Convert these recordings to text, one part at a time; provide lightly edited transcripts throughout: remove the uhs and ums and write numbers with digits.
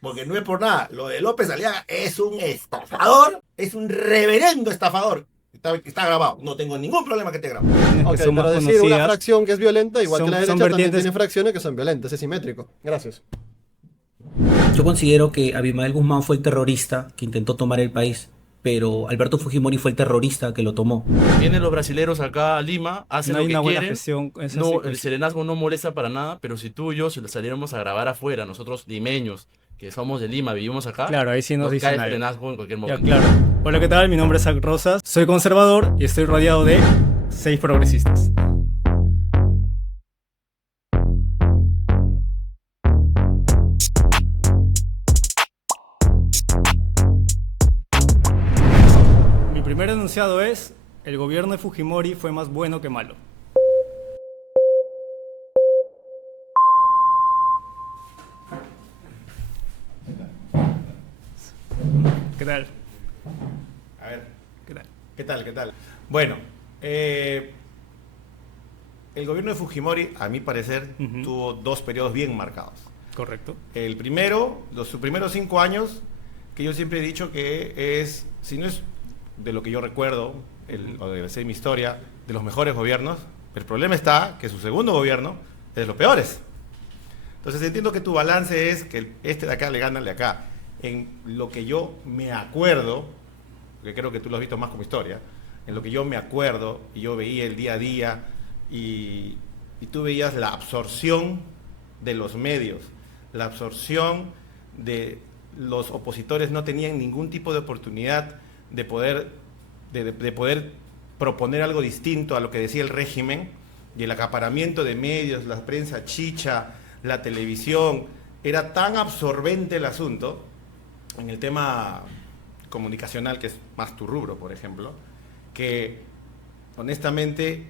Porque no es por nada. Lo de López Aliaga es un estafador, es un reverendo estafador. Está grabado. No tengo ningún problema que esté grabado. Que Ok, son pero más decir una conocidas. fracción que es violenta, igual que la Son derecha, también vertientes. tiene fracciones que son violentas, es simétrico. Gracias. Yo considero que Abimael Guzmán fue el terrorista que intentó tomar el país, pero Alberto Fujimori fue el terrorista que lo tomó. Vienen los brasileros acá a Lima, hacen No lo hay que una buena quieren. gestión. Es así, No, el pues. serenazgo no molesta para nada, pero si tú y yo saliéramos a grabar afuera, nosotros limeños, que somos de Lima, vivimos acá, Claro, ahí sí nos nos dicen cae el algo. serenazgo en cualquier Ya, momento. claro. Hola, ¿qué tal? Mi nombre es Zach Rosas. Soy conservador y estoy rodeado de 6 progresistas. Mi primer enunciado es: el gobierno de Fujimori fue más bueno que malo. ¿Qué tal? A ver, ¿Qué tal? ¿qué tal? ¿Qué tal? Bueno, el gobierno de Fujimori, a mi parecer, Ujú. tuvo dos periodos bien marcados. Correcto. El primero, sus primeros 5 años, que yo siempre he dicho que es, si no es de lo que yo recuerdo, o de ser mi historia, de los mejores gobiernos, el problema está que su segundo gobierno es de los peores. Entonces entiendo que tu balance es que este de acá le gana al de acá. En lo que yo me acuerdo, porque creo que tú lo has visto más como historia, en lo que yo me acuerdo y yo veía el día a día y tú veías la absorción de los medios, la absorción de los opositores no tenían ningún tipo de oportunidad de poder, de poder proponer algo distinto a lo que decía el régimen, y el acaparamiento de medios, la prensa chicha, la televisión, era tan absorbente el asunto en el tema comunicacional, que es más tu rubro, por ejemplo, que honestamente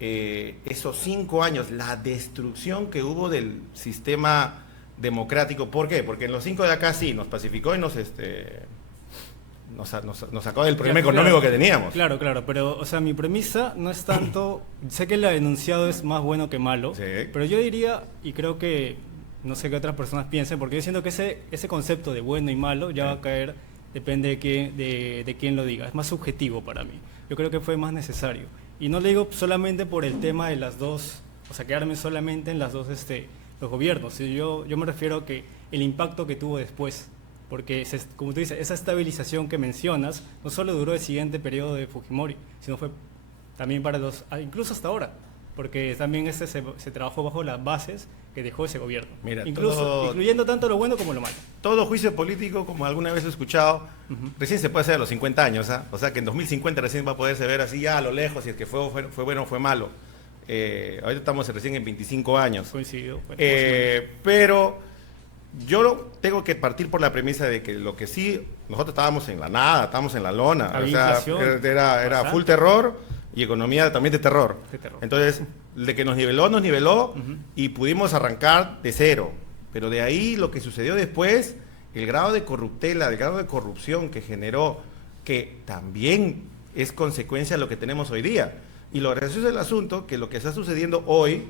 esos 5 años, la destrucción que hubo del sistema democrático, ¿por qué? Porque en los 5 de acá sí, nos pacificó y nos sacó del problema económico que teníamos. Claro, claro, pero, o sea, mi premisa no es tanto, sé que el enunciado es más bueno que malo, Sí. pero yo diría, y creo que, no sé qué otras personas piensen, porque yo siento que ese concepto de bueno y malo ya va a caer, depende de quién lo diga, es más subjetivo para mí. Yo creo que fue más necesario. Y no le digo solamente por el tema de las dos, o sea, quedarme solamente en las dos, los gobiernos. Yo me refiero a que el impacto que tuvo después, porque como tú dices, esa estabilización que mencionas no solo duró el siguiente periodo de Fujimori, sino fue también para incluso hasta ahora, porque también se trabajó bajo las bases que dejó ese gobierno, Mira, incluyendo tanto lo bueno como lo malo. Todo juicio político, como alguna vez he escuchado, recién se puede hacer a los 50 años, ¿ah? O sea que en 2050 recién va a poderse ver así ya a lo lejos si es que fue bueno o fue malo. Ahorita estamos recién en 25 años. Coincidió. Bueno, Pero yo tengo que partir por la premisa de que lo que sí, nosotros estábamos en la nada, estábamos en la lona. Había O sea, inflación, era bastante. full terror y economía también de terror. De terror. Entonces, de que nos niveló y pudimos arrancar de cero. Pero de ahí lo que sucedió después, el grado de corruptela, el grado de corrupción que generó, que también es consecuencia de lo que tenemos hoy día. Y lo gracioso del asunto, que lo que está sucediendo hoy,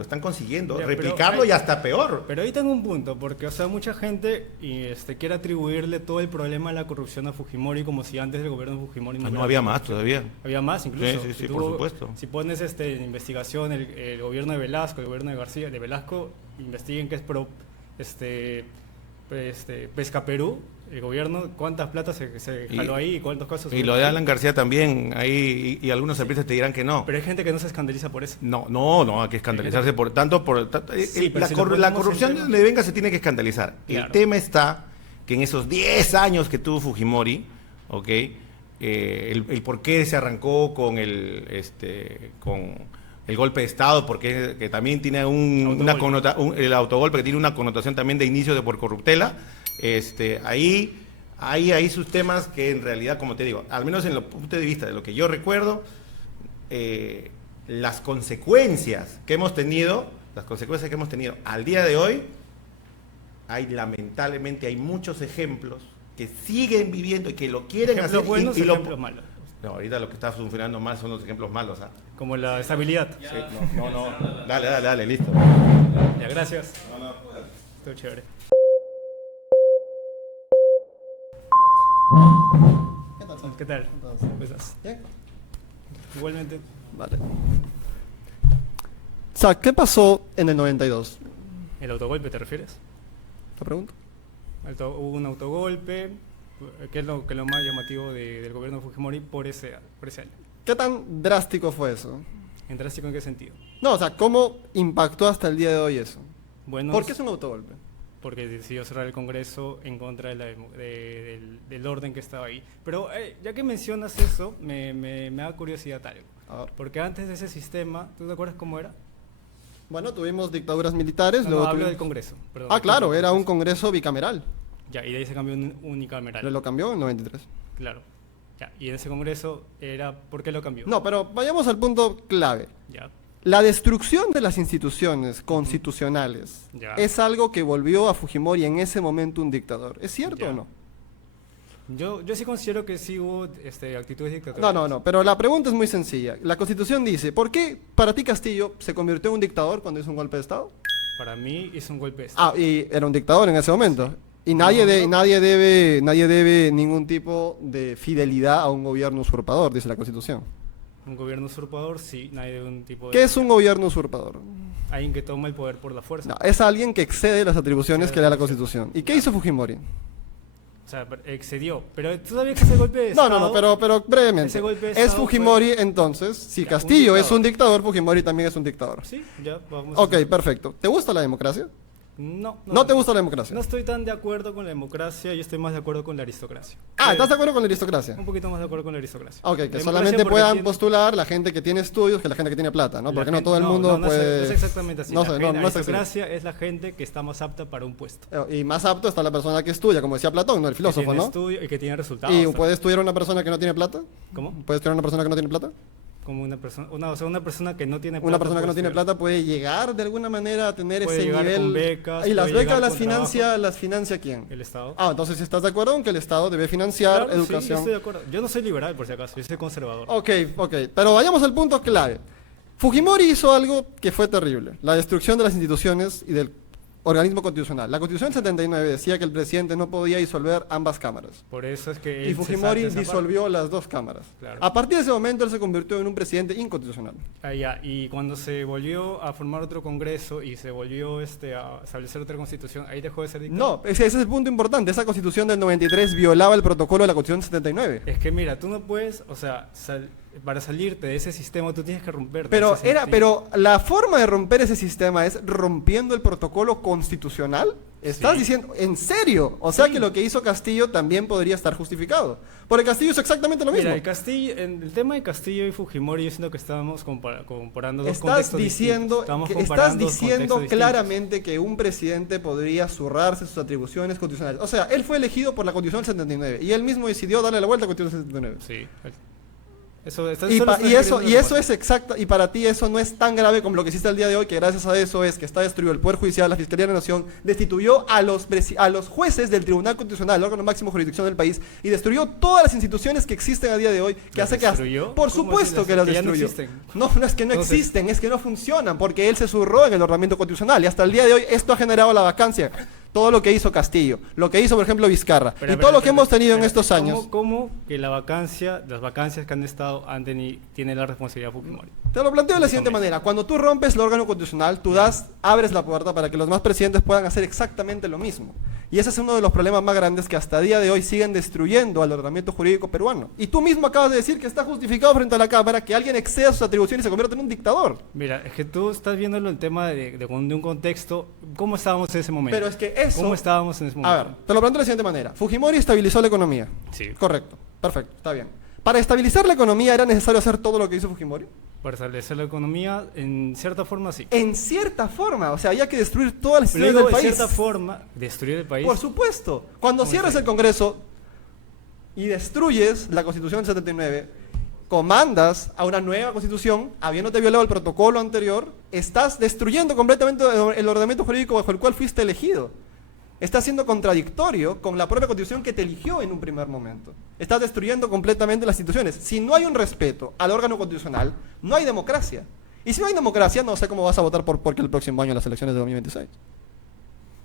están consiguiendo Ya, replicarlo pero y hasta peor. Pero ahí tengo un punto, porque, o sea, mucha gente quiere atribuirle todo el problema de la corrupción a Fujimori como si antes del gobierno de Fujimori No hubiera había habido más corrupción. todavía. Había más incluso. Sí, por supuesto. Si pones en investigación el gobierno de Velasco, el gobierno de García, de Velasco, investiguen qué es Pesca Perú, el gobierno, cuántas platas se jaló ahí y cuántos casos. Y hubo lo de ahí. Alan García también, ahí, y algunos empresas te dirán que no. Pero hay gente que no se escandaliza por eso. No, hay que escandalizarse por tanto. Sí, pero la, si lo ponemos la en corrupción de tema- donde venga se tiene que escandalizar. Claro. El tema está que en esos 10 años que tuvo Fujimori, ¿ok? El por qué se arrancó con con el golpe de Estado, porque que también tiene el autogolpe, que tiene una connotación también de inicio de por corruptela. Ahí sus temas que en realidad, como te digo, al menos en el punto de vista de lo que yo recuerdo, las consecuencias que hemos tenido al día de hoy, lamentablemente hay muchos ejemplos que siguen viviendo y que lo quieren Ejemplos hacer buenos, y ejemplos malos. No, ahorita lo que está funcionando mal son los ejemplos malos, ¿ah? Como la estabilidad. Sí, no, dale, listo. Ya, gracias. Todo chévere. ¿Qué tal, Sam? ¿Qué tal? Entonces, ¿Cómo estás? ¿bien? Igualmente. Vale. Zach, ¿qué pasó en el 92? ¿El autogolpe te refieres? ¿Te pregunto? Hubo un autogolpe, que es lo más llamativo del gobierno de Fujimori por ese año. ¿Qué tan drástico fue eso? ¿En drástico en qué sentido? No, o sea, ¿cómo impactó hasta el día de hoy eso? Bueno, ¿Por qué es un autogolpe? porque decidió cerrar el Congreso en contra del orden que estaba ahí. Pero ya que mencionas eso, me da curiosidad algo. A ver. Porque antes de ese sistema, ¿tú te acuerdas cómo era? Bueno, tuvimos dictaduras militares, No, luego hablo tuvimos- del Congreso. Perdón, Ah, claro, era un congreso bicameral. Ya, y de ahí se cambió un unicameral. Lo cambió en 93. Claro. Ya, y en ese Congreso era... ¿Por qué lo cambió? No, pero vayamos al punto clave. Ya. La destrucción de las instituciones constitucionales Ya. es algo que volvió a Fujimori en ese momento un dictador. ¿Es cierto Ya. o no? Yo sí considero que sí hubo actitudes dictatoriales. No, pero la pregunta es muy sencilla. La Constitución dice, ¿por qué para ti Castillo se convirtió en un dictador cuando hizo un golpe de Estado? Para mí hizo un golpe de Estado. Ah, y era un dictador en ese momento. Y nadie, No, no. nadie debe ningún tipo de fidelidad a un gobierno usurpador, dice la Constitución. Un gobierno usurpador, sí, nadie de un tipo de... ¿Qué es un gobierno usurpador? Alguien que toma el poder por la fuerza. No, es alguien que excede las atribuciones que le da la Constitución. ¿Y qué hizo Fujimori? O sea, excedió. Pero tú sabías que ese golpe de No, Estado... pero brevemente. Ese golpe de Es Estado Fujimori entonces, si Ya, Castillo un es un dictador, Fujimori también es un dictador. Sí, ya, vamos. Ok, perfecto. ¿Te gusta la democracia? No, ¿No te gusta la democracia? No estoy tan de acuerdo con la democracia, yo estoy más de acuerdo con la aristocracia. Ah, ¿estás de acuerdo con la aristocracia? Un poquito más de acuerdo con la aristocracia. Ok, que La democracia solamente porque puedan tiene- postular la gente que tiene estudios que la gente que tiene plata, ¿no? la Porque no gente- todo el mundo no puede... es exactamente así. No La sé, gente- no la es así. aristocracia es la gente que está más apta para un puesto. Y más apto está la persona que estudia, como decía Platón, ¿no? El Que filósofo, tiene ¿no? estudio y que tiene resultados. ¿Y o sea, puede estudiar una persona que no tiene plata? ¿Cómo? ¿Puede estudiar una persona que no tiene plata? Como una persona, o sea, una persona que no tiene plata. Una persona que no puede tiene estudiar. plata puede llegar de alguna manera a tener Puede ese llegar nivel. con becas, ¿Y las puede becas llegar con las financia quién? El Estado. Ah, entonces estás de acuerdo en que el Estado debe financiar Claro, sí, yo educación. estoy de acuerdo. Yo no soy liberal, por si acaso, yo soy conservador. Ok, pero vayamos al punto clave. Fujimori hizo algo que fue terrible, la destrucción de las instituciones y del organismo constitucional. La Constitución del 79 decía que el presidente no podía disolver ambas cámaras. Por eso es que Y él se Fujimori salta esa disolvió las dos cámaras. Claro. A partir de ese momento él se convirtió en un presidente inconstitucional. parte. Ah, ya. Y cuando se volvió a formar otro congreso y se volvió a establecer otra constitución, ahí dejó de ser dictador. No, ese es el punto importante. Esa Constitución del 93 violaba el protocolo de la Constitución del 79. Es que mira, tú no puedes, o sea, para salirte de ese sistema tú tienes que romper. Pero la forma de romper ese sistema es rompiendo el protocolo constitucional. ¿Estás Sí. diciendo en serio? O sea Sí. que lo que hizo Castillo también podría estar justificado. Porque Castillo hizo exactamente lo mismo. Mira, en el tema de Castillo y Fujimori, yo siento que estábamos comparando dos Estás contextos diciendo, distintos. Estamos estás comparando dos diciendo contextos claramente que un presidente podría zurrarse sus atribuciones constitucionales. O sea, él fue elegido por la Constitución del 79 y él mismo decidió darle la vuelta a la Constitución del 79. distintos. Sí. Eso, estás- Y, solo pa- estás y eso, queriendo y eso reformar. es exacto, y para ti eso no es tan grave como lo que hiciste el día de hoy, que gracias a eso es que está destruido el Poder Judicial, la Fiscalía de la Nación, destituyó a los jueces del Tribunal Constitucional, el órgano máximo de jurisdicción del país, y destruyó todas las instituciones que existen a día de hoy, que ¿Las hace que... destruyó? Por ¿Cómo supuesto así? que las Que ya no destruyó. existen. No es que no Entonces- existen, es que no funcionan, porque él se zurró en el ordenamiento constitucional, y hasta el día de hoy esto ha generado la vacancia. Todo lo que hizo Castillo, lo que hizo, por ejemplo, Vizcarra, Espera, y todo lo que espera, hemos tenido en espera, estos años. ¿Cómo que las vacancias que han estado tiene la responsabilidad Fujimori? Te lo planteo de la siguiente Dígame. manera. Cuando tú rompes el órgano constitucional, abres la puerta para que los más presidentes puedan hacer exactamente lo mismo. Y ese es uno de los problemas más grandes que hasta el día de hoy siguen destruyendo al ordenamiento jurídico peruano. Y tú mismo acabas de decir que está justificado frente a la Cámara que alguien exceda sus atribuciones y se convierte en un dictador. Mira, es que tú estás viendo el tema de un contexto. ¿Cómo estábamos en ese momento? Pero es que eso... ¿Cómo estábamos en ese momento? A ver, te lo planteo de la siguiente manera. Fujimori estabilizó la economía. Sí. Correcto. Perfecto. Está bien. Para estabilizar la economía era necesario hacer todo lo que hizo Fujimori. Para establecer la economía, en cierta forma sí. En cierta forma. O sea, había que destruir todas las Pero instituciones digo, del en país. cierta forma, destruir el país. Por supuesto. Cuando ¿Cómo cierras así? el Congreso y destruyes la Constitución del 79, comandas a una nueva Constitución, habiéndote violado el protocolo anterior, estás destruyendo completamente el ordenamiento jurídico bajo el cual fuiste elegido. Estás siendo contradictorio con la propia Constitución que te eligió en un primer momento. Estás destruyendo completamente las instituciones. Si no hay un respeto al órgano constitucional, no hay democracia. Y si no hay democracia, no sé cómo vas a votar porque el próximo año en las elecciones de 2026.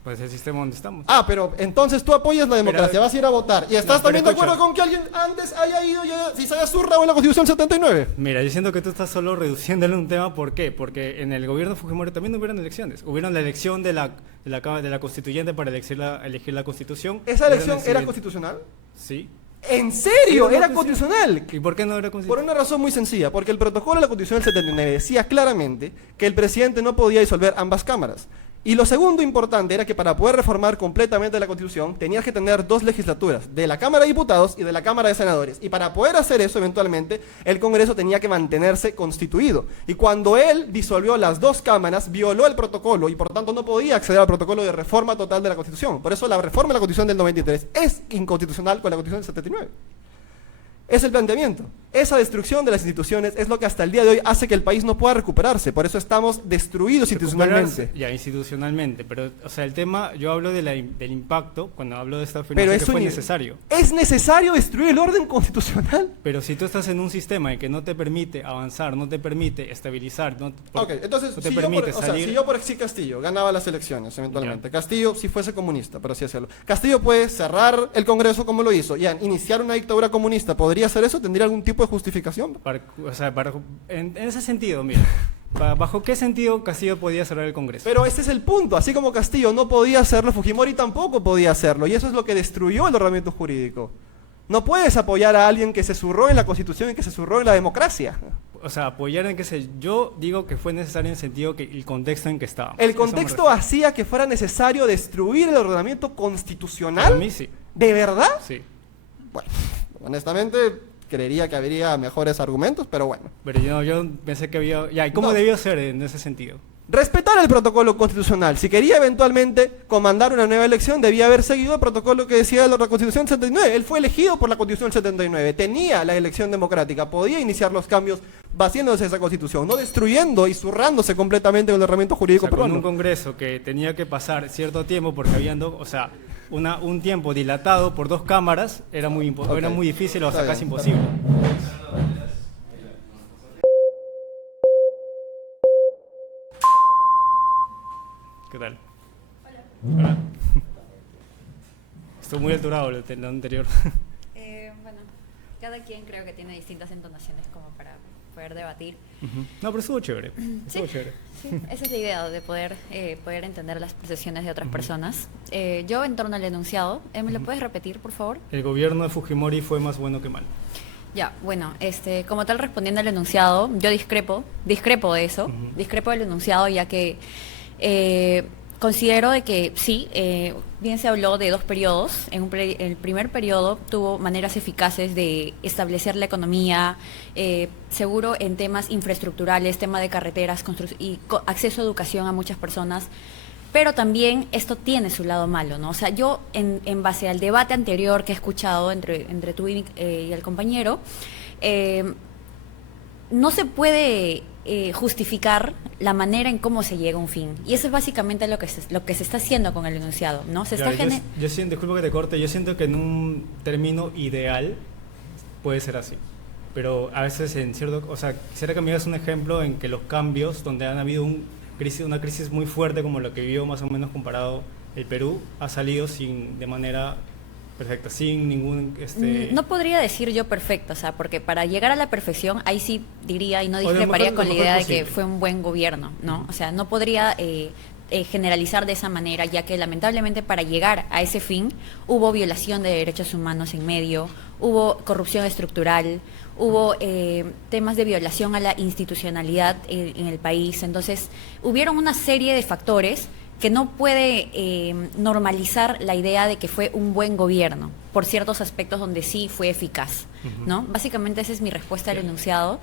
Pues el sistema donde estamos. Ah, pero entonces tú apoyas la democracia, Pero- vas a ir a votar. ¿Y estás No, también pero de acuerdo escucha. con que alguien antes haya ido si se haya zurrado en la Constitución 79? Mira, yo siento que tú estás solo reduciéndole un tema. ¿Por qué? Porque en el gobierno de Fujimori también hubieron elecciones. Hubieron la elección de la constituyente para elegir la constitución. ¿Esa elección Hubieron era el- constitucional? Sí. ¿En serio? Sí, ¿Era no, constitucional? ¿Y por qué no era Por constitucional? una razón muy sencilla, porque el protocolo de la Constitución del 79 decía claramente que el presidente no podía disolver ambas cámaras. Y lo segundo importante era que para poder reformar completamente la Constitución tenías que tener dos legislaturas, de la Cámara de Diputados y de la Cámara de Senadores. Y para poder hacer eso, eventualmente, el Congreso tenía que mantenerse constituido. Y cuando él disolvió las dos cámaras, violó el protocolo y por tanto no podía acceder al protocolo de reforma total de la Constitución. Por eso la reforma de la Constitución del 93 es inconstitucional con la Constitución del 79. Es el planteamiento. Esa destrucción de las instituciones es lo que hasta el día de hoy hace que el país no pueda recuperarse. Por eso estamos destruidos institucionalmente. Ya, institucionalmente. Pero, o sea, el tema, yo hablo del impacto cuando hablo de esta Pero afirmación que eso fue ni- necesario. ¿Es necesario destruir el orden constitucional? Pero si tú estás en un sistema en que no te permite avanzar, no te permite estabilizar, Ok, entonces, no te si yo, por, permite o sea, salir... si yo por sí Castillo ganaba las elecciones eventualmente, Castillo si fuese comunista, por así decirlo, Castillo puede cerrar el Congreso como lo hizo, ya iniciar una dictadura comunista, ¿podría hacer eso? ¿Tendría algún tipo de justificación? o sea, en ese sentido, mira, ¿bajo qué sentido Castillo podía cerrar el Congreso? Pero ese es el punto, así como Castillo no podía hacerlo, Fujimori tampoco podía hacerlo, y eso es lo que destruyó el ordenamiento jurídico. No puedes apoyar a alguien que se zurró en la Constitución y que se zurró en la democracia. O sea, apoyar en que yo digo que fue necesario en el sentido que el contexto en que estábamos. El Eso me contexto refiero. hacía que fuera necesario destruir el ordenamiento Para constitucional. mí sí, ¿De verdad? sí. Bueno, honestamente creería que habría mejores argumentos, pero bueno. Pero yo pensé que había... Ya, ¿y cómo No. debió ser en ese sentido? Respetar el protocolo constitucional. Si quería eventualmente comandar una nueva elección, debía haber seguido el protocolo que decía la Constitución del 79. Él fue elegido por la Constitución del 79. Tenía la elección democrática. Podía iniciar los cambios basiándose en esa Constitución, no destruyendo y zurrándose completamente el ordenamiento O jurídico sea, con un peruano. Congreso que tenía que pasar cierto tiempo porque habían o sea, un tiempo dilatado por dos cámaras era muy, era Ok. muy difícil o Está hasta casi bien, imposible. ¿Qué tal? Hola. Estoy muy alturado lo anterior. Bueno, cada quien creo que tiene distintas entonaciones como para poder debatir. No, pero estuvo chévere. Estuvo Sí. chévere. Sí, esa es la idea, de poder entender las percepciones de otras personas. Yo, en torno al enunciado, ¿me lo puedes repetir, por favor? El gobierno de Fujimori fue más bueno que malo. Ya, bueno, como tal, respondiendo al enunciado, yo discrepo de eso, discrepo del enunciado, ya que considero de que sí, bien se habló de dos periodos. El primer periodo tuvo maneras eficaces de establecer la economía, seguro en temas infraestructurales, tema de carreteras y acceso a educación a muchas personas. Pero también esto tiene su lado malo, ¿no? O sea, yo en base al debate anterior que he escuchado entre tú y el compañero, no se puede justificar la manera en cómo se llega a un fin. Y eso es básicamente lo que se está haciendo con el enunciado, ¿no? Ya, yo siento, disculpa que te corte, yo siento que en un término ideal puede ser así. Pero a veces en cierto, o sea, quisiera que me digas un ejemplo en que los cambios donde han habido una crisis muy fuerte como lo que vivió más o menos comparado el Perú, ha salido de manera perfecta, sin ningún... No podría decir yo perfecto, o sea, porque para llegar a la perfección, ahí sí diría y no O lo discreparía mejor- con lo la mejor idea de posible. que fue un buen gobierno, ¿no? O sea, no podría generalizar de esa manera, ya que lamentablemente para llegar a ese fin hubo violación de derechos humanos en medio, hubo corrupción estructural, hubo temas de violación a la institucionalidad en el país. Entonces, hubieron una serie de factores que no puede normalizar la idea de que fue un buen gobierno, por ciertos aspectos donde sí fue eficaz, ¿no? Básicamente esa es mi respuesta al enunciado.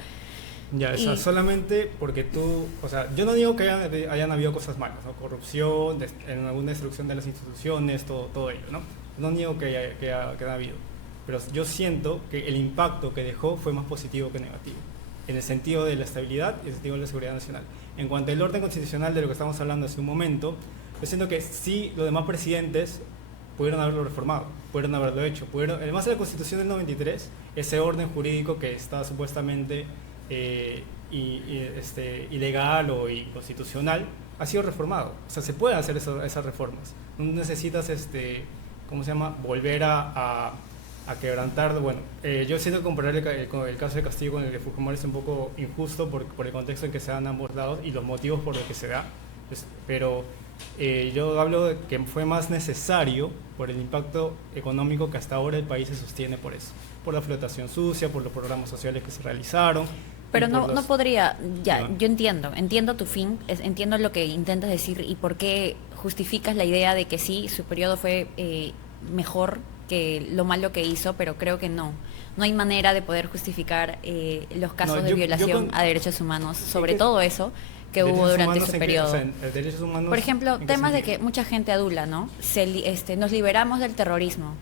Ya, o sea, Y- solamente porque tú, o sea, yo no digo que hayan habido cosas malas, ¿no? Corrupción, en alguna destrucción de las instituciones, todo ello, ¿no? No niego que ha habido, pero yo siento que el impacto que dejó fue más positivo que negativo, en el sentido de la estabilidad y en el sentido de la seguridad nacional. En cuanto al orden constitucional de lo que estamos hablando hace un momento, yo siento que sí, los demás presidentes pudieron haberlo reformado, pudieron haberlo hecho, además de la Constitución del 93, ese orden jurídico que está supuestamente ilegal o inconstitucional, ha sido reformado. O sea, se pueden hacer esas reformas. No necesitas, ¿cómo se llama?, volver a quebrantar. Bueno, yo siento que comparar el caso de Castillo con el de Fujimori es un poco injusto por el contexto en que se dan ambos lados y los motivos por los que se da. Pero yo hablo de que fue más necesario por el impacto económico que hasta ahora el país se sostiene por eso, por la flotación sucia, por los programas sociales que se realizaron. Pero no podría, ya, No. yo entiendo tu fin, entiendo lo que intentas decir y por qué justificas la idea de que sí, su periodo fue mejor que lo malo que hizo, pero creo que no hay manera de poder justificar los casos No, de yo violación con- a derechos humanos, sobre que- todo eso que hubo Derechos durante humanos su en qué- periodo. o sea, en derechos humanos, Por ejemplo, ¿en qué temas de sentido? que mucha gente adula, ¿no? Nos liberamos del terrorismo.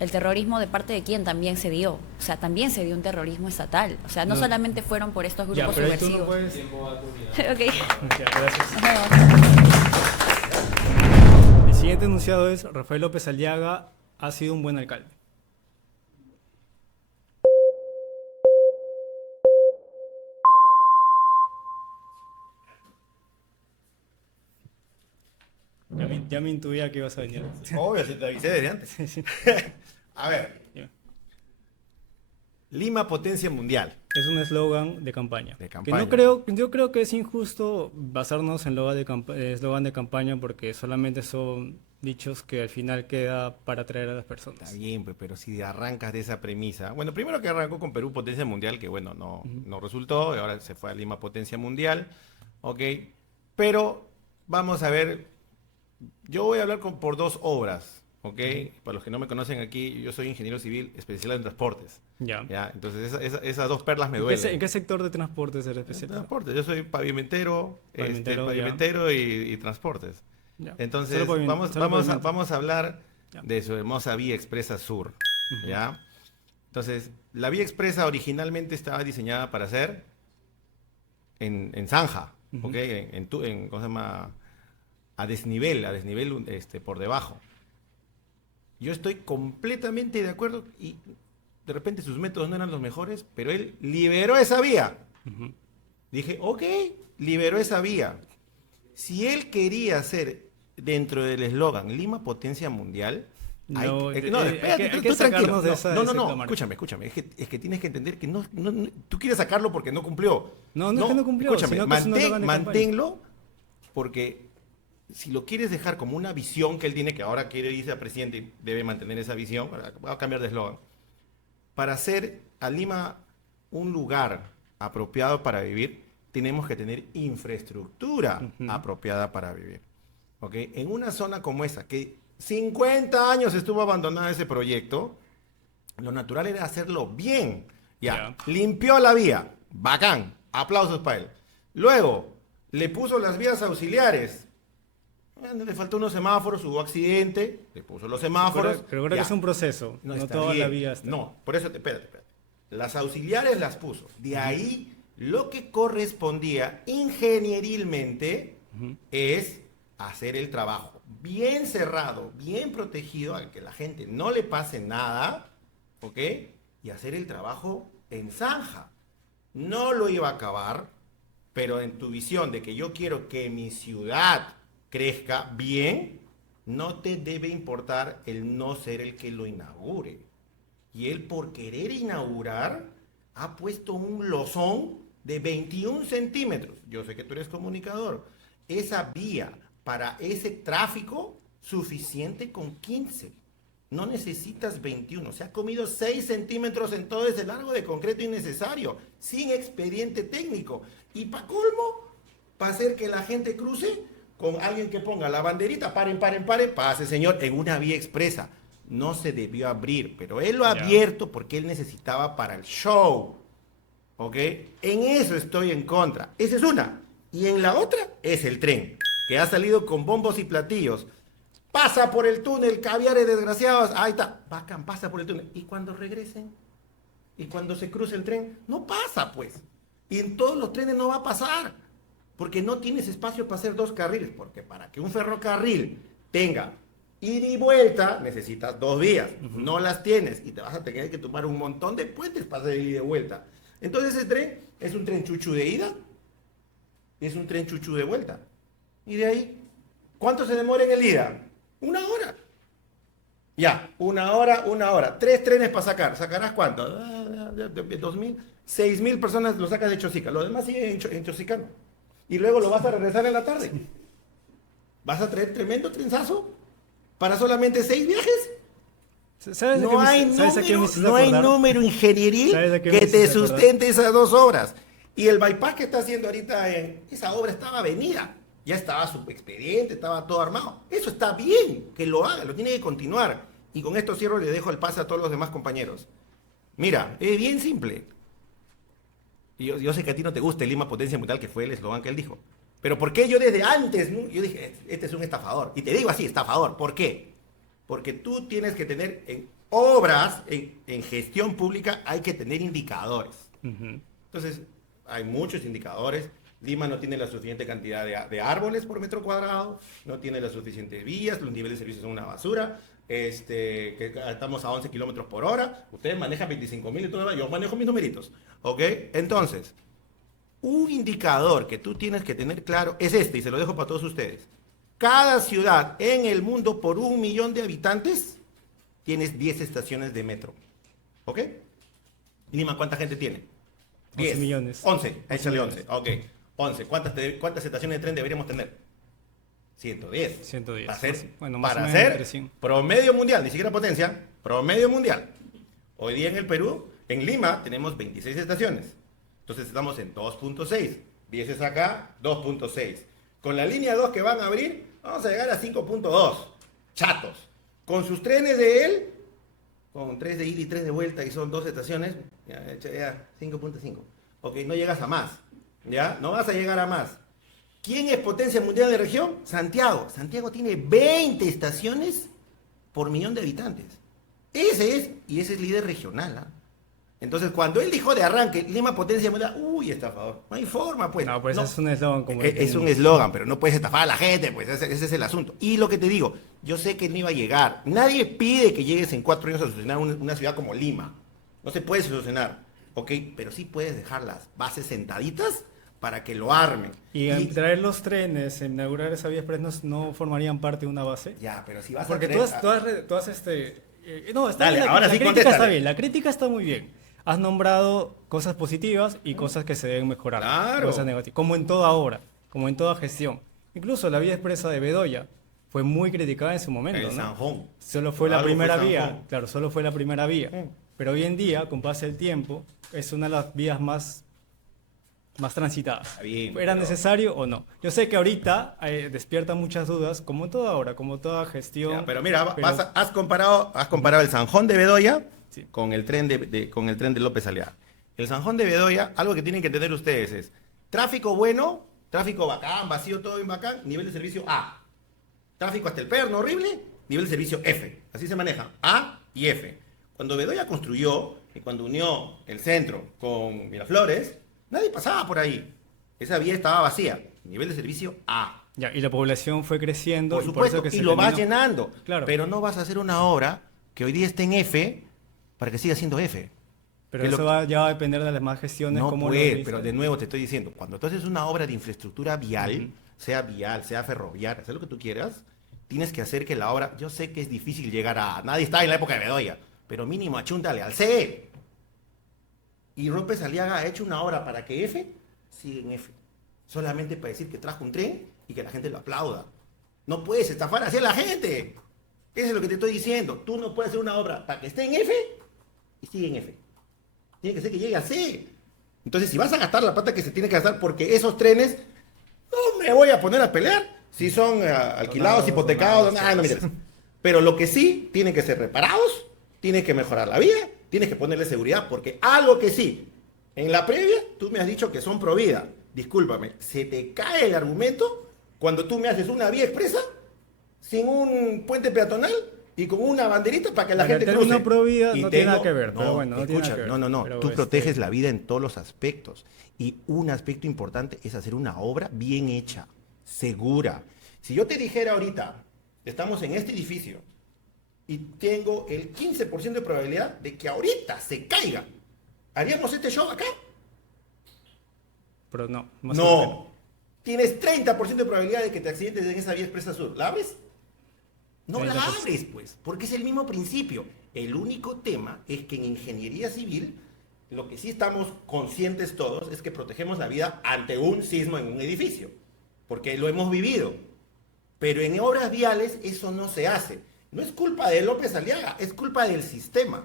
El terrorismo de parte de quién también se dio. O sea, también se dio un terrorismo estatal. O sea, no No. solamente fueron por estos Ya, grupos pero ahí tú no subversivos. puedes... Ok. Ya, gracias. Nos vemos. El siguiente enunciado es: Rafael López Aliaga ha sido un buen alcalde. Ya me intuía que ibas a venir. Obvio, si te avisé desde antes. A ver, Ya. Lima potencia mundial. Es un eslogan de campaña. De Que campaña. yo creo que es injusto basarnos en eslogan de campaña porque solamente son dichos que al final queda para atraer a las personas. Está bien, pues, pero si arrancas de esa premisa. Bueno, primero que arrancó con Perú potencia mundial, que bueno, no resultó, y ahora se fue a Lima potencia mundial, ok. Pero vamos a ver, yo voy a hablar por dos obras, ok. Para los que no me conocen aquí, yo soy ingeniero civil especializado en transportes, Ya. ¿ya? Entonces esas dos perlas me ¿En duelen. qué sector de transportes eres En especializado? transportes, yo soy pavimentero, Pavimentero, ya. y transportes. Ya. Entonces, Solo pavimento. vamos a hablar Ya. de su hermosa Vía Expresa Sur, ¿ya? Entonces, la Vía Expresa originalmente estaba diseñada para ser en zanja, Ujú. ¿ok? ¿Cómo se llama? A desnivel, por debajo. Yo estoy completamente de acuerdo y de repente sus métodos no eran los mejores, pero él liberó esa vía. Ujú. Dije, ok, liberó esa vía. Si él quería hacer dentro del eslogan Lima potencia mundial, No, espérate, hay que tú tranquilo. sacarnos de esa No, marca. escúchame. Es que tienes que entender que tú quieres sacarlo porque no cumplió. No es que no cumplió, Escúchame, sino que es un eslogan de manténlo porque si lo quieres dejar como una visión que él tiene, que ahora quiere irse a presidente y debe mantener esa visión, va a cambiar de eslogan, para hacer a Lima un lugar apropiado para vivir, tenemos que tener infraestructura Ujú. apropiada para vivir. ¿Ok? En una zona como esa, que 50 años estuvo abandonado ese proyecto, lo natural era hacerlo bien. Ya, limpió la vía, bacán, aplausos para él. Luego, le puso las vías auxiliares. Le faltó unos semáforos, hubo accidente, le puso los semáforos. Pero creo que ya. es un proceso, no está toda la bien. vía está. No, por eso, espérate. Las auxiliares las puso. De ahí, lo que correspondía ingenierilmente Ujú. es hacer el trabajo bien cerrado, bien protegido, a que la gente no le pase nada, ¿ok? Y hacer el trabajo en zanja. No lo iba a acabar, pero en tu visión de que yo quiero que mi ciudad crezca bien, no te debe importar el no ser el que lo inaugure. Y él, por querer inaugurar, ha puesto un losón de 21 centímetros. Yo sé que tú eres comunicador. Esa vía para ese tráfico, suficiente con 15. No necesitas 21. Se ha comido 6 centímetros en todo ese largo de concreto innecesario, sin expediente técnico. Y para colmo, para hacer que la gente cruce con alguien que ponga la banderita, paren, pase señor, en una vía expresa. No se debió abrir, pero él lo ha Ya. abierto porque él necesitaba para el show. ¿Ok? En eso estoy en contra. Esa es una. Y en la otra es el tren, que ha salido con bombos y platillos. Pasa por el túnel, caviares desgraciados. Ahí está. Bacán, pasa por el túnel. Y cuando regresen, y cuando se cruce el tren, no pasa, pues. Y en todos los trenes no va a pasar. Porque no tienes espacio para hacer 2 carriles. Porque para que un ferrocarril tenga ida y vuelta, necesitas 2 vías. No las tienes. Y te vas a tener que tomar un montón de puentes para hacer ida y vuelta. Entonces ese tren es un tren chuchu de ida y es un tren chuchu de vuelta. Y de ahí, ¿cuánto se demora en el ida? 1 hora. Ya, 1 hora. 3 trenes para sacar. ¿Sacarás cuánto? 2.000, 6.000 personas lo sacas de Chosica. Los demás siguen en Chosicano. Y luego lo vas a regresar en la tarde. ¿Vas a traer tremendo trenzazo para solamente 6 viajes? ¿Sabes No hay número número ingenieril que te sustente esas 2 obras. Y el bypass que está haciendo ahorita, esa obra estaba venida. Ya estaba su expediente, estaba todo armado. Eso está bien, que lo haga, lo tiene que continuar. Y con esto cierro, le dejo el pase a todos los demás compañeros. Mira, es bien simple. Y yo sé que a ti no te gusta el Lima Potencia Mundial, que fue el eslogan que él dijo. Pero ¿por qué yo desde antes, no? Yo dije, este es un estafador? Y te digo así, estafador. ¿Por qué? Porque tú tienes que tener en obras, en gestión pública, hay que tener indicadores. Entonces, hay muchos indicadores. Lima no tiene la suficiente cantidad de árboles por metro cuadrado, no tiene las suficientes vías, los niveles de servicios son una basura, que estamos a 11 kilómetros por hora, ustedes manejan 25.000 y todo, yo manejo mis numeritos, ¿ok? Entonces, un indicador que tú tienes que tener claro es este, y se lo dejo para todos ustedes. Cada ciudad en el mundo por 1 millón de habitantes tienes 10 estaciones de metro, ¿ok? Lima, ¿cuánta gente tiene? 11 millones. 11, échale 11, ok. 11. ¿Cuántas estaciones de tren deberíamos tener? 110. 110. Para hacer, Bueno, más para o menos hacer entre 100. promedio mundial, ni siquiera potencia, promedio mundial. Hoy día en el Perú, en Lima, tenemos 26 estaciones. Entonces estamos en 2.6. 10 es acá, 2.6. Con la línea 2 que van a abrir, vamos a llegar a 5.2. Chatos. Con sus trenes de él, con 3 de ida y 3 de vuelta, y son 2 estaciones, ya 5.5. Ok, no llegas a más. ¿Ya? No vas a llegar a más. ¿Quién es potencia mundial de región? Santiago. Santiago tiene 20 estaciones por millón de habitantes. Ese es líder regional. ¿Ah? Entonces, cuando él dijo de arranque, Lima potencia mundial, uy, estafador. No hay forma, pues. No, pues No. es un eslogan como Es un eslogan, pero no puedes estafar a la gente, pues ese es el asunto. Y lo que te digo, yo sé que no iba a llegar. Nadie pide que llegues en 4 años a solucionar una ciudad como Lima. No se puede solucionar, ¿ok? Pero sí puedes dejar las bases sentaditas para que lo armen. Y traer los trenes, inaugurar esa vía express, no formarían parte de una base. Ya, pero si vas Porque a tener... tú has no, está Dale, bien, ahora la sí crítica contéstale. está bien, la crítica está muy bien. Has nombrado cosas positivas y cosas que se deben mejorar. Claro. Cosas negativas, como en toda obra, como en toda gestión. Incluso la vía expresa de Bedoya fue muy criticada en su momento. El ¿no? Sanjón. Solo fue la Algo primera fue vía. Sanjón. Claro, solo fue la primera vía. Pero hoy en día, con pase del tiempo, es una de las vías más transitadas. Está bien, ¿Era pero- necesario o no? Yo sé que ahorita despierta muchas dudas, como en toda obra, como toda gestión. Ya, pero mira, pero- has comparado el Sanjón de Bedoya Sí. con el tren de López Aliaga. El Sanjón de Bedoya, algo que tienen que entender ustedes es tráfico bueno, tráfico bacán, vacío, todo bien bacán, nivel de servicio A. Tráfico hasta el perno horrible, nivel de servicio F. Así se maneja, A y F. Cuando Bedoya construyó y cuando unió el centro con Miraflores, nadie pasaba por ahí. Esa vía estaba vacía, nivel de servicio A. Ya, y la población fue creciendo. Por y por supuesto, eso que y se lo vas terminó. llenando. Claro. Pero no vas a hacer una obra que hoy día esté en F para que siga siendo F. Pero Es lo eso ya va a depender de las demás gestiones. No cómo lo puede, organizan. pero de nuevo te estoy diciendo, cuando tú haces una obra de infraestructura vial, sea ferroviaria, sea lo que tú quieras, tienes que hacer que la obra, yo sé que es difícil llegar a, nadie está en la época de Bedoya, pero mínimo achúntale al C. Y López Aliaga ha hecho una obra para que F siga en F. Solamente para decir que trajo un tren y que la gente lo aplauda. No puedes estafar así a la gente. Eso es lo que te estoy diciendo. Tú no puedes hacer una obra para que esté en F y siga en F. Tiene que ser que llegue a C. Entonces, si vas a gastar la plata que se tiene que gastar, porque esos trenes, no me voy a poner a pelear si son alquilados, hipotecados, nada, no me interesa. Pero lo que sí, tienen que ser reparados, tienes que mejorar la vía, tienes que ponerle seguridad, porque algo que sí, en la previa, tú me has dicho que son pro vida. Discúlpame, se te cae el argumento cuando tú me haces una vía expresa sin un puente peatonal y con una banderita para que la Bueno, gente el cruce. término pro vida Y no tiene nada que ver, pero bueno, no tiene escucha, nada que ver. no. Pero, Tú proteges la vida en todos los aspectos. Y un aspecto importante es hacer una obra bien hecha, segura. Si yo te dijera ahorita, estamos en este edificio y tengo el 15% de probabilidad de que ahorita se caiga, ¿haríamos este show acá? pero no. Más seguro que no. No. Tienes 30% de probabilidad de que te accidentes en esa vía expresa sur. ¿La abres? No la 30%. abres, pues, porque es el mismo principio. El único tema es que en ingeniería civil, lo que sí estamos conscientes todos es que protegemos la vida ante un sismo en un edificio, porque lo hemos vivido. Pero en obras viales eso no se hace. No es culpa de López Aliaga, es culpa del sistema.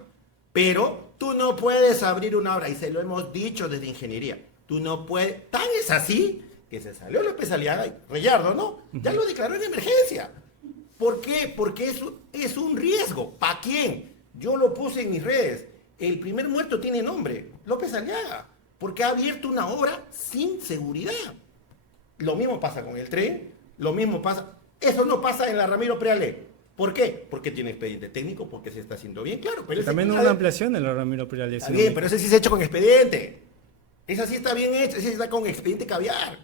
Pero tú no puedes abrir una obra, y se lo hemos dicho desde ingeniería. Tú no puedes. Tan es así que se salió López Aliaga, y Reyardo, ¿no? Ya lo declaró en emergencia. ¿Por qué? Porque eso es un riesgo. ¿Para quién? Yo lo puse en mis redes. El primer muerto tiene nombre, López Aliaga, porque ha abierto una obra sin seguridad. Lo mismo pasa con el tren, lo mismo pasa. Eso no pasa en la Ramiro Prealé. ¿Por qué? Porque tiene expediente técnico, porque se está haciendo bien, claro. Pero También hubo una ampliación en la Ramiro Pirales. está bien, pero ese sí se ha hecho con expediente. Esa sí está bien hecha, ese sí está con expediente caviar.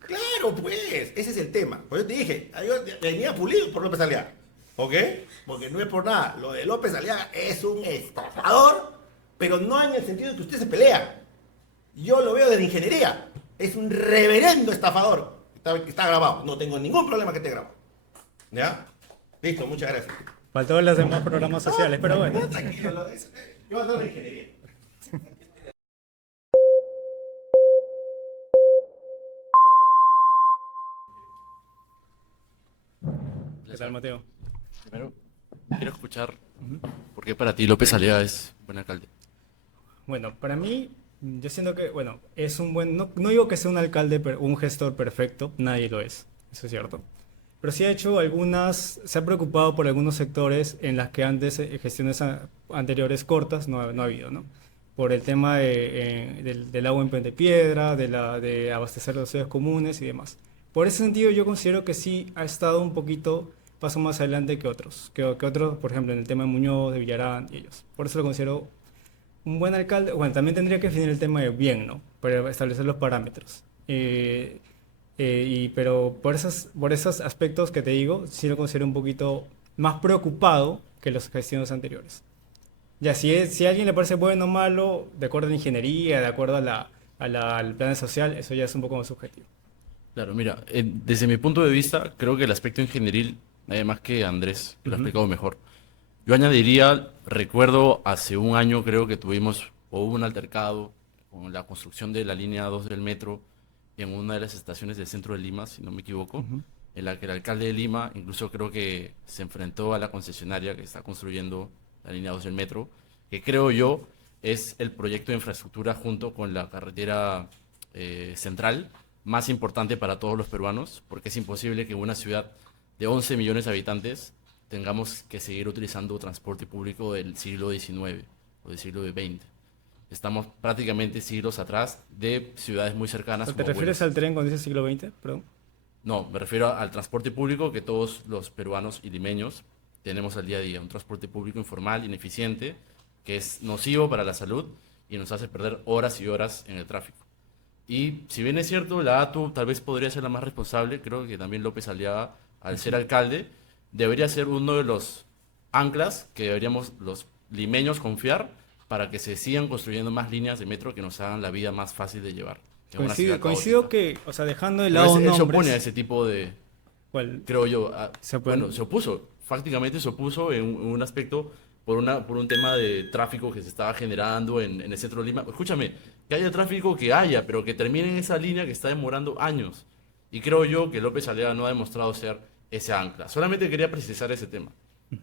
Claro, pues, ese es el tema. Por eso te dije, yo venía pulido por López Aliaga. ¿Ok? Porque no es por nada. Lo de López Aliaga es un estafador, pero no en el sentido de que usted se pelea. Yo lo veo desde ingeniería. Es un reverendo estafador. Está grabado. No tengo ningún problema que esté grabado. ¿Ya? Listo, muchas gracias. Faltó los demás programas sociales, pero bueno. No, tranquilo, yo ando de ingeniería. ¿Qué tal, Mateo? Primero, quiero escuchar por qué para ti López Aliaga es buen alcalde. Bueno, para mí, yo siento que, bueno, es un buen, no digo que sea un alcalde, un gestor perfecto, nadie lo es, eso es cierto. Pero sí ha hecho se ha preocupado por algunos sectores en las que antes, gestiones anteriores cortas, no ha habido, ¿no? Por el tema del agua en Puente Piedra, de abastecer los ciudades comunes y demás. Por ese sentido, yo considero que sí ha estado un poquito paso más adelante que otros, por ejemplo, en el tema de Muñoz, de Villarán y ellos. Por eso lo considero un buen alcalde. Bueno, también tendría que definir el tema de bien, ¿no? Para establecer los parámetros. Pero por esos aspectos que te digo, sí lo considero un poquito más preocupado que las gestiones anteriores. Ya, si a alguien le parece bueno o malo, de acuerdo a la ingeniería, de acuerdo al plan social, eso ya es un poco más subjetivo. Claro, mira, desde mi punto de vista, creo que el aspecto ingenieril, además que Andrés, que lo ha explicado mejor. Yo añadiría, recuerdo hace un año creo que hubo un altercado con la construcción de la línea 2 del metro en una de las estaciones del centro de Lima, si no me equivoco, en la que el alcalde de Lima incluso creo que se enfrentó a la concesionaria que está construyendo la línea 2 del metro, que creo yo es el proyecto de infraestructura junto con la carretera central más importante para todos los peruanos, porque es imposible que en una ciudad de 11 millones de habitantes tengamos que seguir utilizando transporte público del siglo XIX o del siglo XX. Estamos prácticamente siglos atrás de ciudades muy cercanas. ¿Te refieres al tren cuando dices siglo XX? Perdón. No, me refiero al transporte público que todos los peruanos y limeños tenemos al día a día. Un transporte público informal, ineficiente, que es nocivo para la salud y nos hace perder horas y horas en el tráfico. Y si bien es cierto, la ATU tal vez podría ser la más responsable, creo que también López Aliaga, al ser alcalde, debería ser uno de los anclas que deberíamos los limeños confiar para que se sigan construyendo más líneas de metro que nos hagan la vida más fácil de llevar. Coincido que, o sea, dejando de Pero lado él nombres... se opone a ese tipo de... ¿Cuál? Creo yo. ¿Se opone? Bueno, se opuso. Prácticamente se opuso en un aspecto por un tema de tráfico que se estaba generando en el centro de Lima. Escúchame, que haya tráfico que haya, pero que termine en esa línea que está demorando años. Y creo yo que López Aliaga no ha demostrado ser ese ancla. Solamente quería precisar ese tema.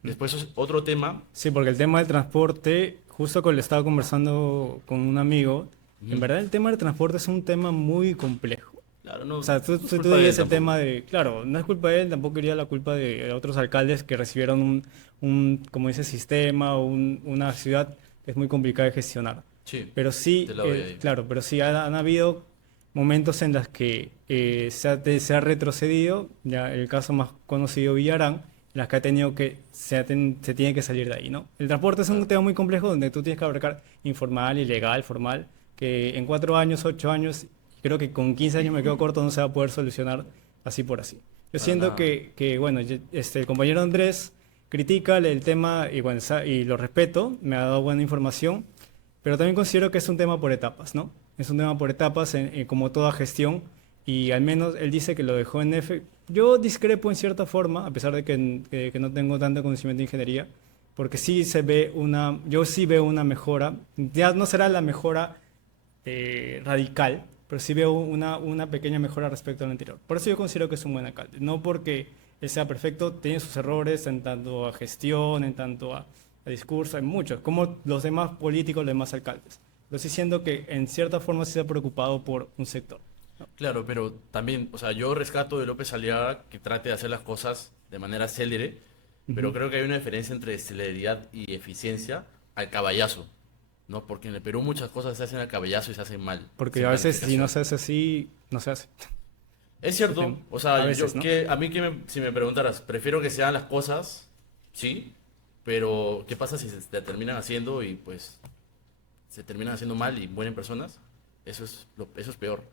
Después es otro tema. Sí, porque el tema del transporte, justo cuando estaba conversando con un amigo, en verdad el tema del transporte es un tema muy complejo. Claro, no, O sea, tú no es culpa de él dices el tampoco. tema de... Claro, no es culpa de él, tampoco iría la culpa de otros alcaldes que recibieron como dice, sistema o una ciudad que es muy complicada de gestionar. Sí, Pero sí, te la doy ahí. claro, pero sí han habido momentos en los que se ha retrocedido, ya el caso más conocido Villarán, en las que ha tenido que, se tiene que salir de ahí, ¿no? El transporte es un tema muy complejo donde tú tienes que abarcar informal, ilegal, formal, que en 4 años, 8 años, creo que con 15 años me quedo corto, no se va a poder solucionar así por así. Yo siento nada. que bueno, el compañero Andrés critica el tema y, bueno, y lo respeto, me ha dado buena información, pero también considero que es un tema por etapas, ¿no? es un tema por etapas, como toda gestión, y al menos él dice que lo dejó en F. Yo discrepo en cierta forma, a pesar de que no tengo tanto conocimiento de ingeniería, porque sí yo sí veo una mejora, ya no será la mejora radical, pero sí veo una pequeña mejora respecto al anterior. Por eso yo considero que es un buen alcalde, no porque él sea perfecto, tiene sus errores en tanto a gestión, en tanto a discurso, en muchos, como los demás políticos, los demás alcaldes. Lo estoy diciendo que en cierta forma sí se ha preocupado por un sector. Claro, pero también, o sea, yo rescato de López Aliaga que trate de hacer las cosas de manera célere, pero creo que hay una diferencia entre celeridad y eficiencia al caballazo, ¿no? Porque en el Perú muchas cosas se hacen al caballazo y se hacen mal. Porque sin a veces si no planificación. se hace así, no se hace. Es cierto, Porque o sea, a veces, ¿no? a mí si me preguntaras, prefiero que se hagan las cosas, sí, pero ¿qué pasa si se terminan haciendo y pues se terminan haciendo mal y mueren personas? Eso es peor.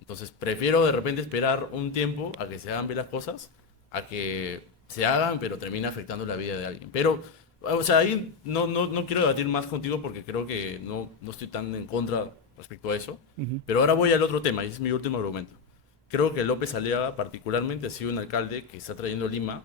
Entonces prefiero de repente esperar un tiempo a que se hagan bien las cosas, a que se hagan pero termina afectando la vida de alguien. Pero, o sea, ahí no quiero debatir más contigo porque creo que no estoy tan en contra respecto a eso. Pero ahora voy al otro tema y ese es mi último argumento. Creo que López Aliaga particularmente ha sido un alcalde que está trayendo a Lima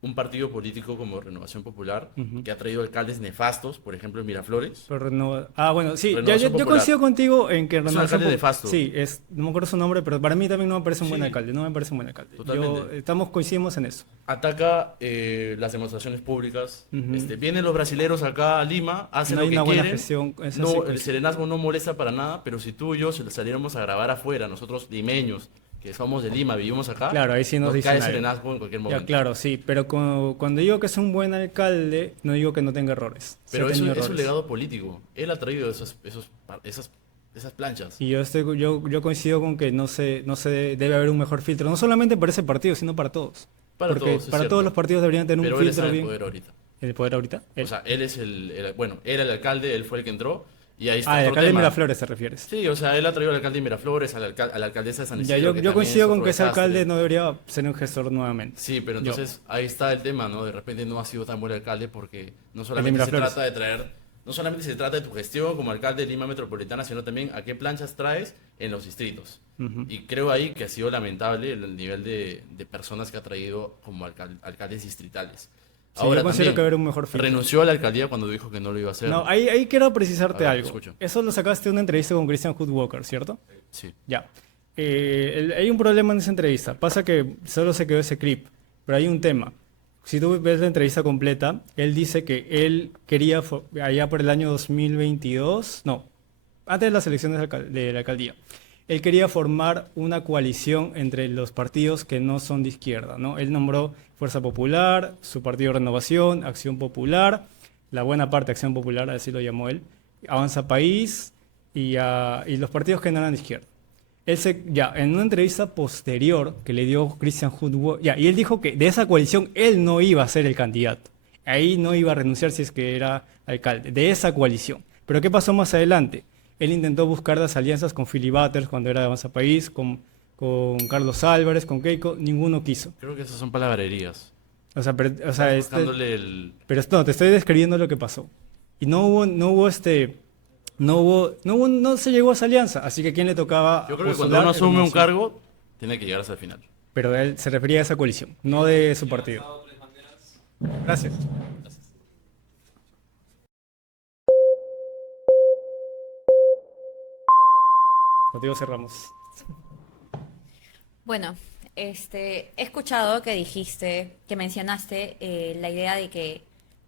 un partido político como Renovación Popular, que ha traído alcaldes nefastos, por ejemplo en Miraflores. Bueno, sí, Renovación yo Popular. coincido contigo en que Es un Renovación alcalde nefasto. Sí, no me acuerdo su nombre, pero para mí también no me parece un buen Sí. alcalde, no me parece un buen alcalde. Totalmente. Coincidimos en eso. Ataca las demostraciones públicas. Ujú. Vienen los brasileros acá a Lima, hacen No lo hay que una buena quieren. gestión, eso sí No, el coincido. serenazgo no molesta para nada, pero si tú y yo saliéramos a grabar afuera, nosotros limeños, que somos de Lima, vivimos acá, Claro, ahí sí nos dicen cae algo. serenazgo en cualquier momento. Ya, claro, sí, pero cuando digo que es un buen alcalde, no digo que no tenga errores. Sí Pero ha eso tenido es un errores. legado político. Él ha traído esas planchas. Y yo coincido con que no se debe haber un mejor filtro, no solamente para ese partido, sino para todos. Para Porque todos, es para cierto. todos los partidos deberían tener Pero un él está filtro en el bien. poder ahorita. ¿En el poder ahorita? O sea, él es bueno, era el alcalde, él fue el que entró. Y ahí está el otro alcalde de tema. Miraflores te refieres. Sí, o sea, él ha traído al alcalde de Miraflores, a la alcaldesa de San Ya, Isidro. yo que también coincido es con otro que ese desastre. alcalde no debería ser un gestor nuevamente. Sí, pero Yo. entonces ahí está el tema, ¿no? De repente no ha sido tan buen alcalde porque no solamente se Miraflores. trata de traer, no solamente se trata de tu gestión como alcalde de Lima Metropolitana, sino también a qué planchas traes en los distritos. Ujú. Y creo ahí que ha sido lamentable el nivel de personas que ha traído como alcaldes distritales. Sí, yo considero también, que haber un mejor filtro. renunció a la alcaldía cuando dijo que no lo iba a hacer. No, ahí quiero precisarte A ver, algo. escucho. Eso lo sacaste de una entrevista con Christian Hood Walker, ¿cierto? Sí. Ya. Hay un problema en esa entrevista. Pasa que solo se quedó ese clip, pero hay un tema. Si tú ves la entrevista completa, él dice que él quería, allá por el año 2022, no, antes de las elecciones de la alcaldía, él quería formar una coalición entre los partidos que no son de izquierda, ¿no? Él nombró Fuerza Popular, su partido Renovación, Acción Popular, la buena parte Acción Popular, así lo llamó él, Avanza País y los partidos que no eran de izquierda. En una entrevista posterior que le dio Christian Hood, y él dijo que de esa coalición él no iba a ser el candidato. Ahí no iba a renunciar si es que era alcalde, de esa coalición. Pero ¿qué pasó más adelante? Él intentó buscar las alianzas con Philly Butters cuando era de Avanza País, con Carlos Álvarez, con Keiko, ninguno quiso. Creo que esas son palabrerías. O sea, Estás buscándole el... pero no, te estoy describiendo lo que pasó. Y no se llegó a esa alianza, así que ¿quién le tocaba? Yo creo que postular? cuando uno asume un Renovación. cargo, tiene que llegar hasta el final. Pero él se refería a esa coalición, no de su partido. Gracias. Contigo cerramos. Bueno, he escuchado que dijiste, que mencionaste la idea de que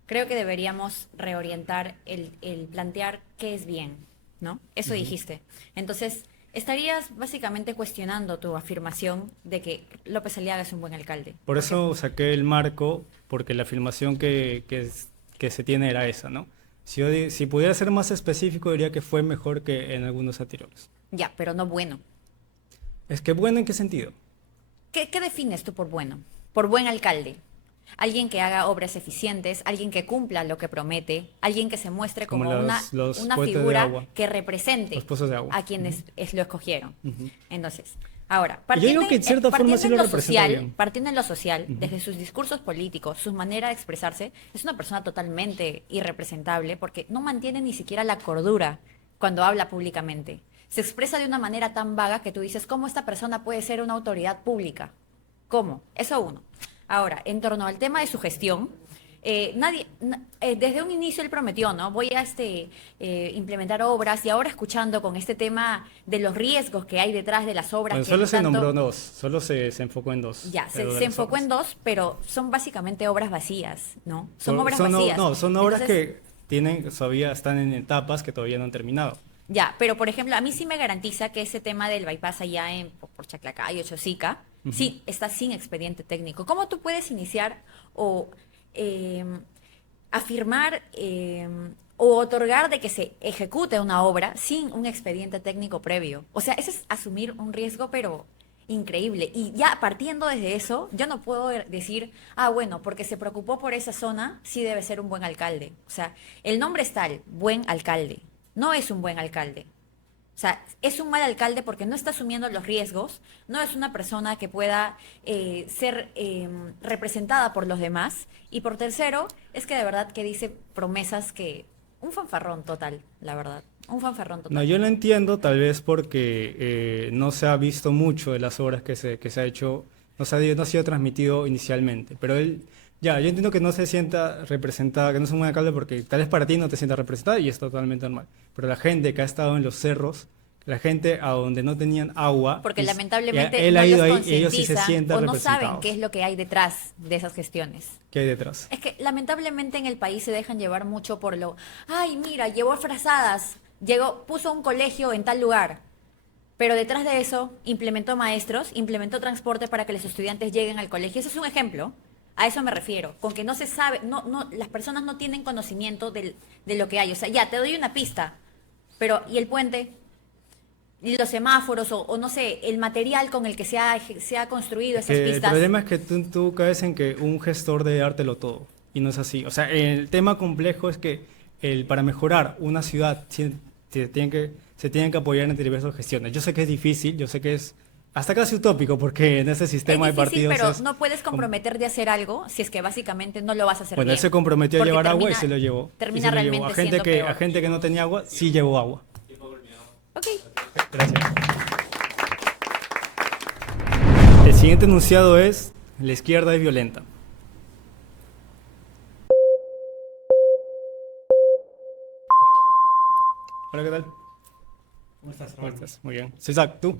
creo que deberíamos reorientar el plantear qué es bien, ¿no? Eso dijiste. Entonces, estarías básicamente cuestionando tu afirmación de que López Aliaga es un buen alcalde. Por eso saqué el marco, porque la afirmación que se tiene era esa, ¿no? Si pudiera ser más específico, diría que fue mejor que en algunos anteriores. Ya, pero no bueno. Es que bueno, ¿en qué sentido? ¿Qué defines tú por bueno? Por buen alcalde. Alguien que haga obras eficientes, alguien que cumpla lo que promete, alguien que se muestre Como como los una fuentes de figura agua. que represente Los pozos de agua. a quienes lo escogieron. Entonces, ahora, Y yo digo que en cierta forma sí lo representa bien. partiendo en lo social, desde sus discursos políticos, su manera de expresarse, es una persona totalmente irrepresentable porque no mantiene ni siquiera la cordura cuando habla públicamente. se expresa de una manera tan vaga que tú dices, ¿cómo esta persona puede ser una autoridad pública? ¿Cómo? Eso uno. Ahora, en torno al tema de su gestión, desde un inicio él prometió, ¿no? Voy a implementar obras, y ahora escuchando con este tema de los riesgos que hay detrás de las obras. Bueno, que solo no se tanto- nombró dos, solo se enfocó en dos. Ya, de se las enfocó obras. en dos, pero son básicamente obras vacías, ¿no? Son Son- obras son o- vacías. No, son obras Entonces, que todavía están en etapas que todavía no han terminado. ya, pero por ejemplo, a mí sí me garantiza que ese tema del bypass allá por Chaclacayo, Chosica, sí está sin expediente técnico. ¿Cómo tú puedes iniciar o afirmar o otorgar de que se ejecute una obra sin un expediente técnico previo? O sea, eso es asumir un riesgo, pero increíble. Y ya partiendo desde eso, yo no puedo decir, bueno, porque se preocupó por esa zona, sí debe ser un buen alcalde. O sea, el nombre es tal, buen alcalde. No es un buen alcalde. O sea, es un mal alcalde porque no está asumiendo los riesgos, no es una persona que pueda ser representada por los demás. Y por tercero, es que de verdad que dice promesas que... Un fanfarrón total, la verdad. Un fanfarrón total. No, yo lo entiendo, tal vez porque no se ha visto mucho de las obras que se ha hecho, no ha sido transmitido inicialmente, pero yo entiendo que no se sienta representada, que no es un buen alcalde porque tal vez para ti no te sientas representada y es totalmente normal, pero la gente que ha estado en los cerros, la gente a donde no tenían agua, Porque y lamentablemente él no ha ido los ahí y ellos sí se concientizan sientan o no saben representados. qué es lo que hay detrás de esas gestiones. ¿Qué hay detrás? Es que lamentablemente en el país se dejan llevar mucho por ay, mira, llevó frazadas, puso un colegio en tal lugar. Pero detrás de eso implementó maestros, implementó transporte para que los estudiantes lleguen al colegio. Ese es un ejemplo. A eso me refiero, con que no se sabe, las personas no tienen conocimiento de lo que hay. O sea, ya, te doy una pista, pero ¿y el puente? ¿Y los semáforos? O no sé, el material con el que se ha construido esas El pistas. problema es que tú caes en que un gestor debe dártelo todo, y no es así. O sea, el tema complejo es que para mejorar una ciudad se tienen que apoyar entre diversas gestiones. Yo sé que es difícil, yo sé que es hasta casi utópico, porque en ese sistema Es de difícil, partidos pero no puedes comprometerte a hacer algo si es que básicamente no lo vas a hacer Bueno, bien. él se comprometió a Porque llevar agua y termina- se lo llevó. Termina Y se lo llevó. realmente A gente siendo que peor. a gente que no tenía agua, sí llevó agua. Ok. Gracias. El siguiente enunciado es: la izquierda es violenta. Hola, ¿qué tal? ¿Cómo estás, ¿Cómo Raúl? estás? Muy bien. Soy Zach, ¿tú?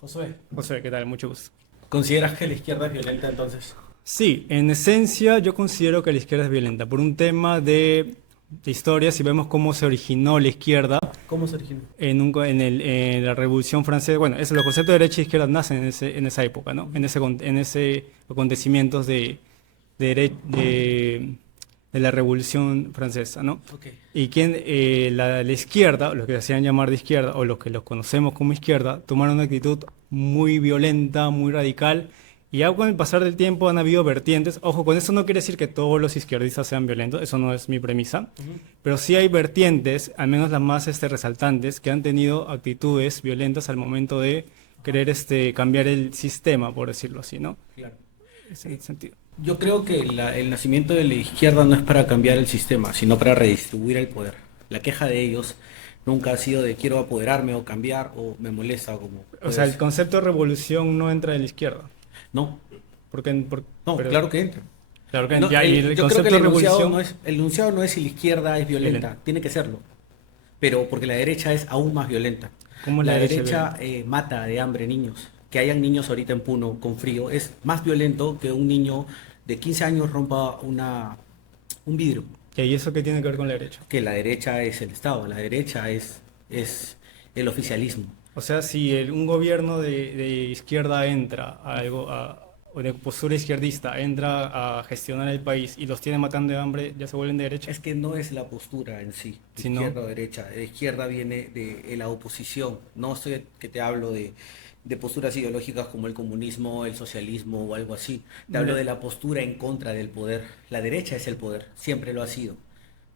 Josué, José, ¿qué tal? Mucho gusto. ¿consideras que la izquierda es violenta entonces? Sí, en esencia yo considero que la izquierda es violenta por un tema de historia. Si vemos cómo se originó la izquierda ¿Cómo se originó? en la Revolución Francesa, bueno, los conceptos de derecha e izquierda nacen en esa época, ¿no? En ese acontecimientos de la Revolución Francesa, ¿no? Ok. Y la izquierda, los que se hacían llamar de izquierda, o los que los conocemos como izquierda, tomaron una actitud muy violenta, muy radical, y ya con el pasar del tiempo han habido vertientes. Ojo, con eso no quiere decir que todos los izquierdistas sean violentos, eso no es mi premisa, pero sí hay vertientes, al menos las más resaltantes, que han tenido actitudes violentas al momento de querer cambiar el sistema, por decirlo así, ¿no? Claro. Es en ese sentido. Yo creo que el nacimiento de la izquierda no es para cambiar el sistema, sino para redistribuir el poder. La queja de ellos nunca ha sido de quiero apoderarme o cambiar o me molesta como... O sea, el concepto de revolución no entra en la izquierda. No, No, claro que entra. Claro que No, ya, y el yo creo concepto que de el enunciado revolución. el enunciado no es si la izquierda es violenta, Violenta. tiene que serlo. Pero porque la derecha es aún más violenta. ¿Cómo La la derecha es derecha mata de hambre niños. Que hayan niños ahorita en Puno con frío es más violento que un niño de 15 años rompa un vidrio. ¿Y eso qué tiene que ver con la derecha? Que la derecha es el Estado, la derecha es el oficialismo. O sea, si un gobierno de izquierda entra o de postura izquierdista entra a gestionar el país y los tiene matando de hambre, ¿ya se vuelven de derecha? Es que no es la postura en sí, de Si no- izquierda o derecha. De izquierda viene de la oposición. No sé que te hablo de posturas ideológicas como el comunismo, el socialismo o algo así. Te hablo de la postura en contra del poder. La derecha es el poder, siempre lo ha sido.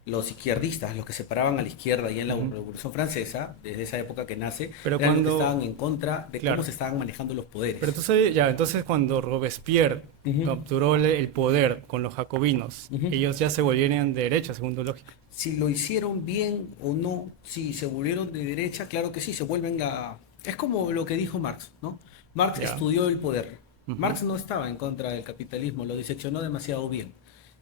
los izquierdistas, los que separaban a la izquierda y en la Revolución Francesa, desde esa época que nace, Pero eran los cuando- que estaban en contra de Claro. cómo se estaban manejando los poderes. Pero entonces, ya, entonces cuando Robespierre Ujú. capturó el poder con los jacobinos, Ujú. ellos ya se volvieron de derecha, según tu lógica. Si lo hicieron bien o no, si se volvieron de derecha, claro que sí, se vuelven a... Es como lo que dijo Marx, ¿no? Marx Ya. estudió el poder. Ujú. Marx no estaba en contra del capitalismo, lo diseccionó demasiado bien.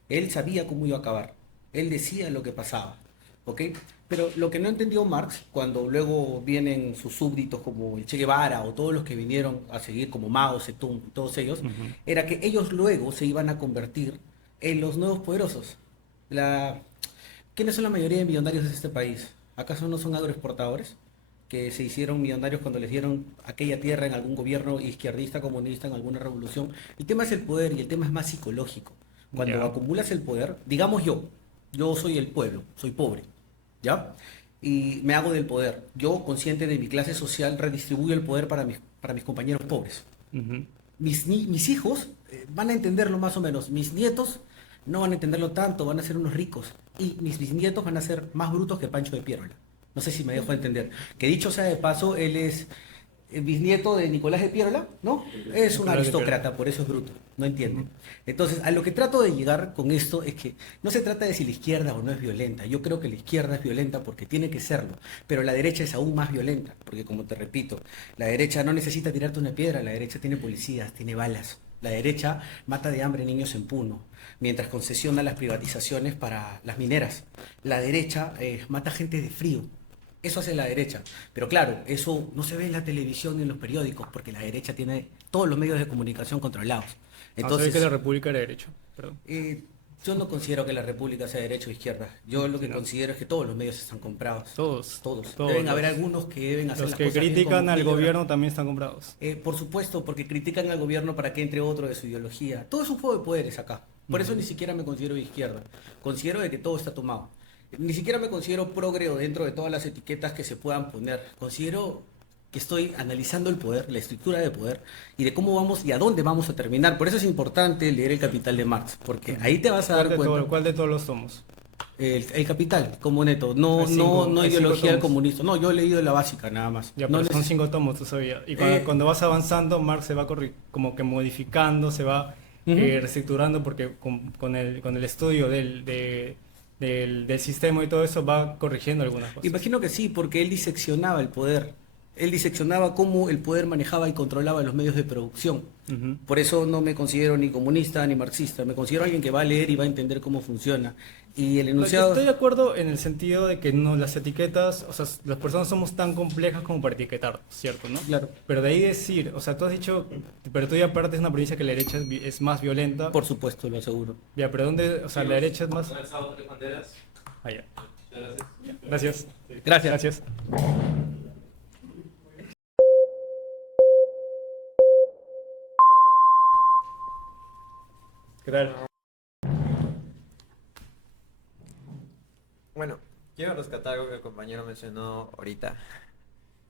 Él sabía cómo iba a acabar. Él decía lo que pasaba, ¿ok? Pero lo que no entendió Marx, cuando luego vienen sus súbditos como el Che Guevara o todos los que vinieron a seguir como Mao Zedong, todos ellos, era que ellos luego se iban a convertir en los nuevos poderosos. ¿Quiénes son la mayoría de millonarios de este país? ¿Acaso no son agroexportadores? Que se hicieron millonarios cuando les dieron aquella tierra en algún gobierno izquierdista, comunista, en alguna revolución. El tema es el poder y el tema es más psicológico. Cuando Ya. acumulas el poder, digamos yo soy el pueblo, soy pobre, ¿ya? Y me hago del poder. Yo, consciente de mi clase social, redistribuyo el poder para mis compañeros pobres. Ujú. Mis hijos van a entenderlo más o menos. Mis nietos no van a entenderlo tanto, van a ser unos ricos. Y mis bisnietos van a ser más brutos que Pancho de Piérola. No sé si me dejo entender. Que dicho sea de paso, él es el bisnieto de Nicolás de Piérola, ¿no? Es un Nicolás de aristócrata, por eso es bruto. No entiende. Entonces, a lo que trato de llegar con esto es que no se trata de si la izquierda o no es violenta. Yo creo que la izquierda es violenta porque tiene que serlo. Pero la derecha es aún más violenta. Porque, como te repito, la derecha no necesita tirarte una piedra. La derecha tiene policías, tiene balas. La derecha mata de hambre niños en Puno, mientras concesiona las privatizaciones para las mineras. La derecha mata gente de frío. Eso hace la derecha. Pero claro, eso no se ve en la televisión ni en los periódicos, porque la derecha tiene todos los medios de comunicación controlados. Entonces, Entonces, que la República era derecha. Perdón. yo no considero que la República sea derecha o izquierda. Yo lo que considero es que todos los medios están comprados. Todos. Todos. Todos. Deben haber algunos que deben hacer Los las que cosas bien, critican como al Guillermo. gobierno también están comprados. Por supuesto, porque critican al gobierno para que entre otro de su ideología. Todo es un juego de poderes acá. Por eso ni siquiera me considero de izquierda. Considero de que todo está tomado. Ni siquiera me considero progre o dentro de todas las etiquetas que se puedan poner. Considero que estoy analizando el poder, la estructura de poder y de cómo vamos y a dónde vamos a terminar. Por eso es importante leer El Capital de Marx, porque ahí te vas a dar cuenta. ¿Cuál de todos los tomos? El Capital, como neto. No, Hay cinco- no hay cinco ideología del tomos. comunista. No, yo he leído la básica nada más. Ya, No pero son neces- 5 tomos, tú sabías. Y Eh, cuando vas avanzando, Marx se va como que modificando, se va Ujú. reestructurando, porque con el estudio del sistema y todo eso va corrigiendo algunas cosas. Imagino que sí, porque él diseccionaba el poder. Él diseccionaba cómo el poder manejaba y controlaba los medios de producción. Ujú. Por eso no me considero ni comunista ni marxista. Me considero alguien que va a leer y va a entender cómo funciona. Y el enunciado... Estoy de acuerdo en el sentido de que no las etiquetas, o sea, las personas somos tan complejas como para etiquetar, ¿cierto? ¿No? Claro. Pero de ahí decir, o sea, tú has dicho, pero tú ya partes de una premisa que la derecha es más violenta. Por supuesto, lo aseguro. Ya, pero ¿dónde? O sea, la derecha es más. Ah, ya. Ya, gracias. Gracias. Gracias. ¿Qué tal? Bueno, quiero rescatar algo que el compañero mencionó ahorita.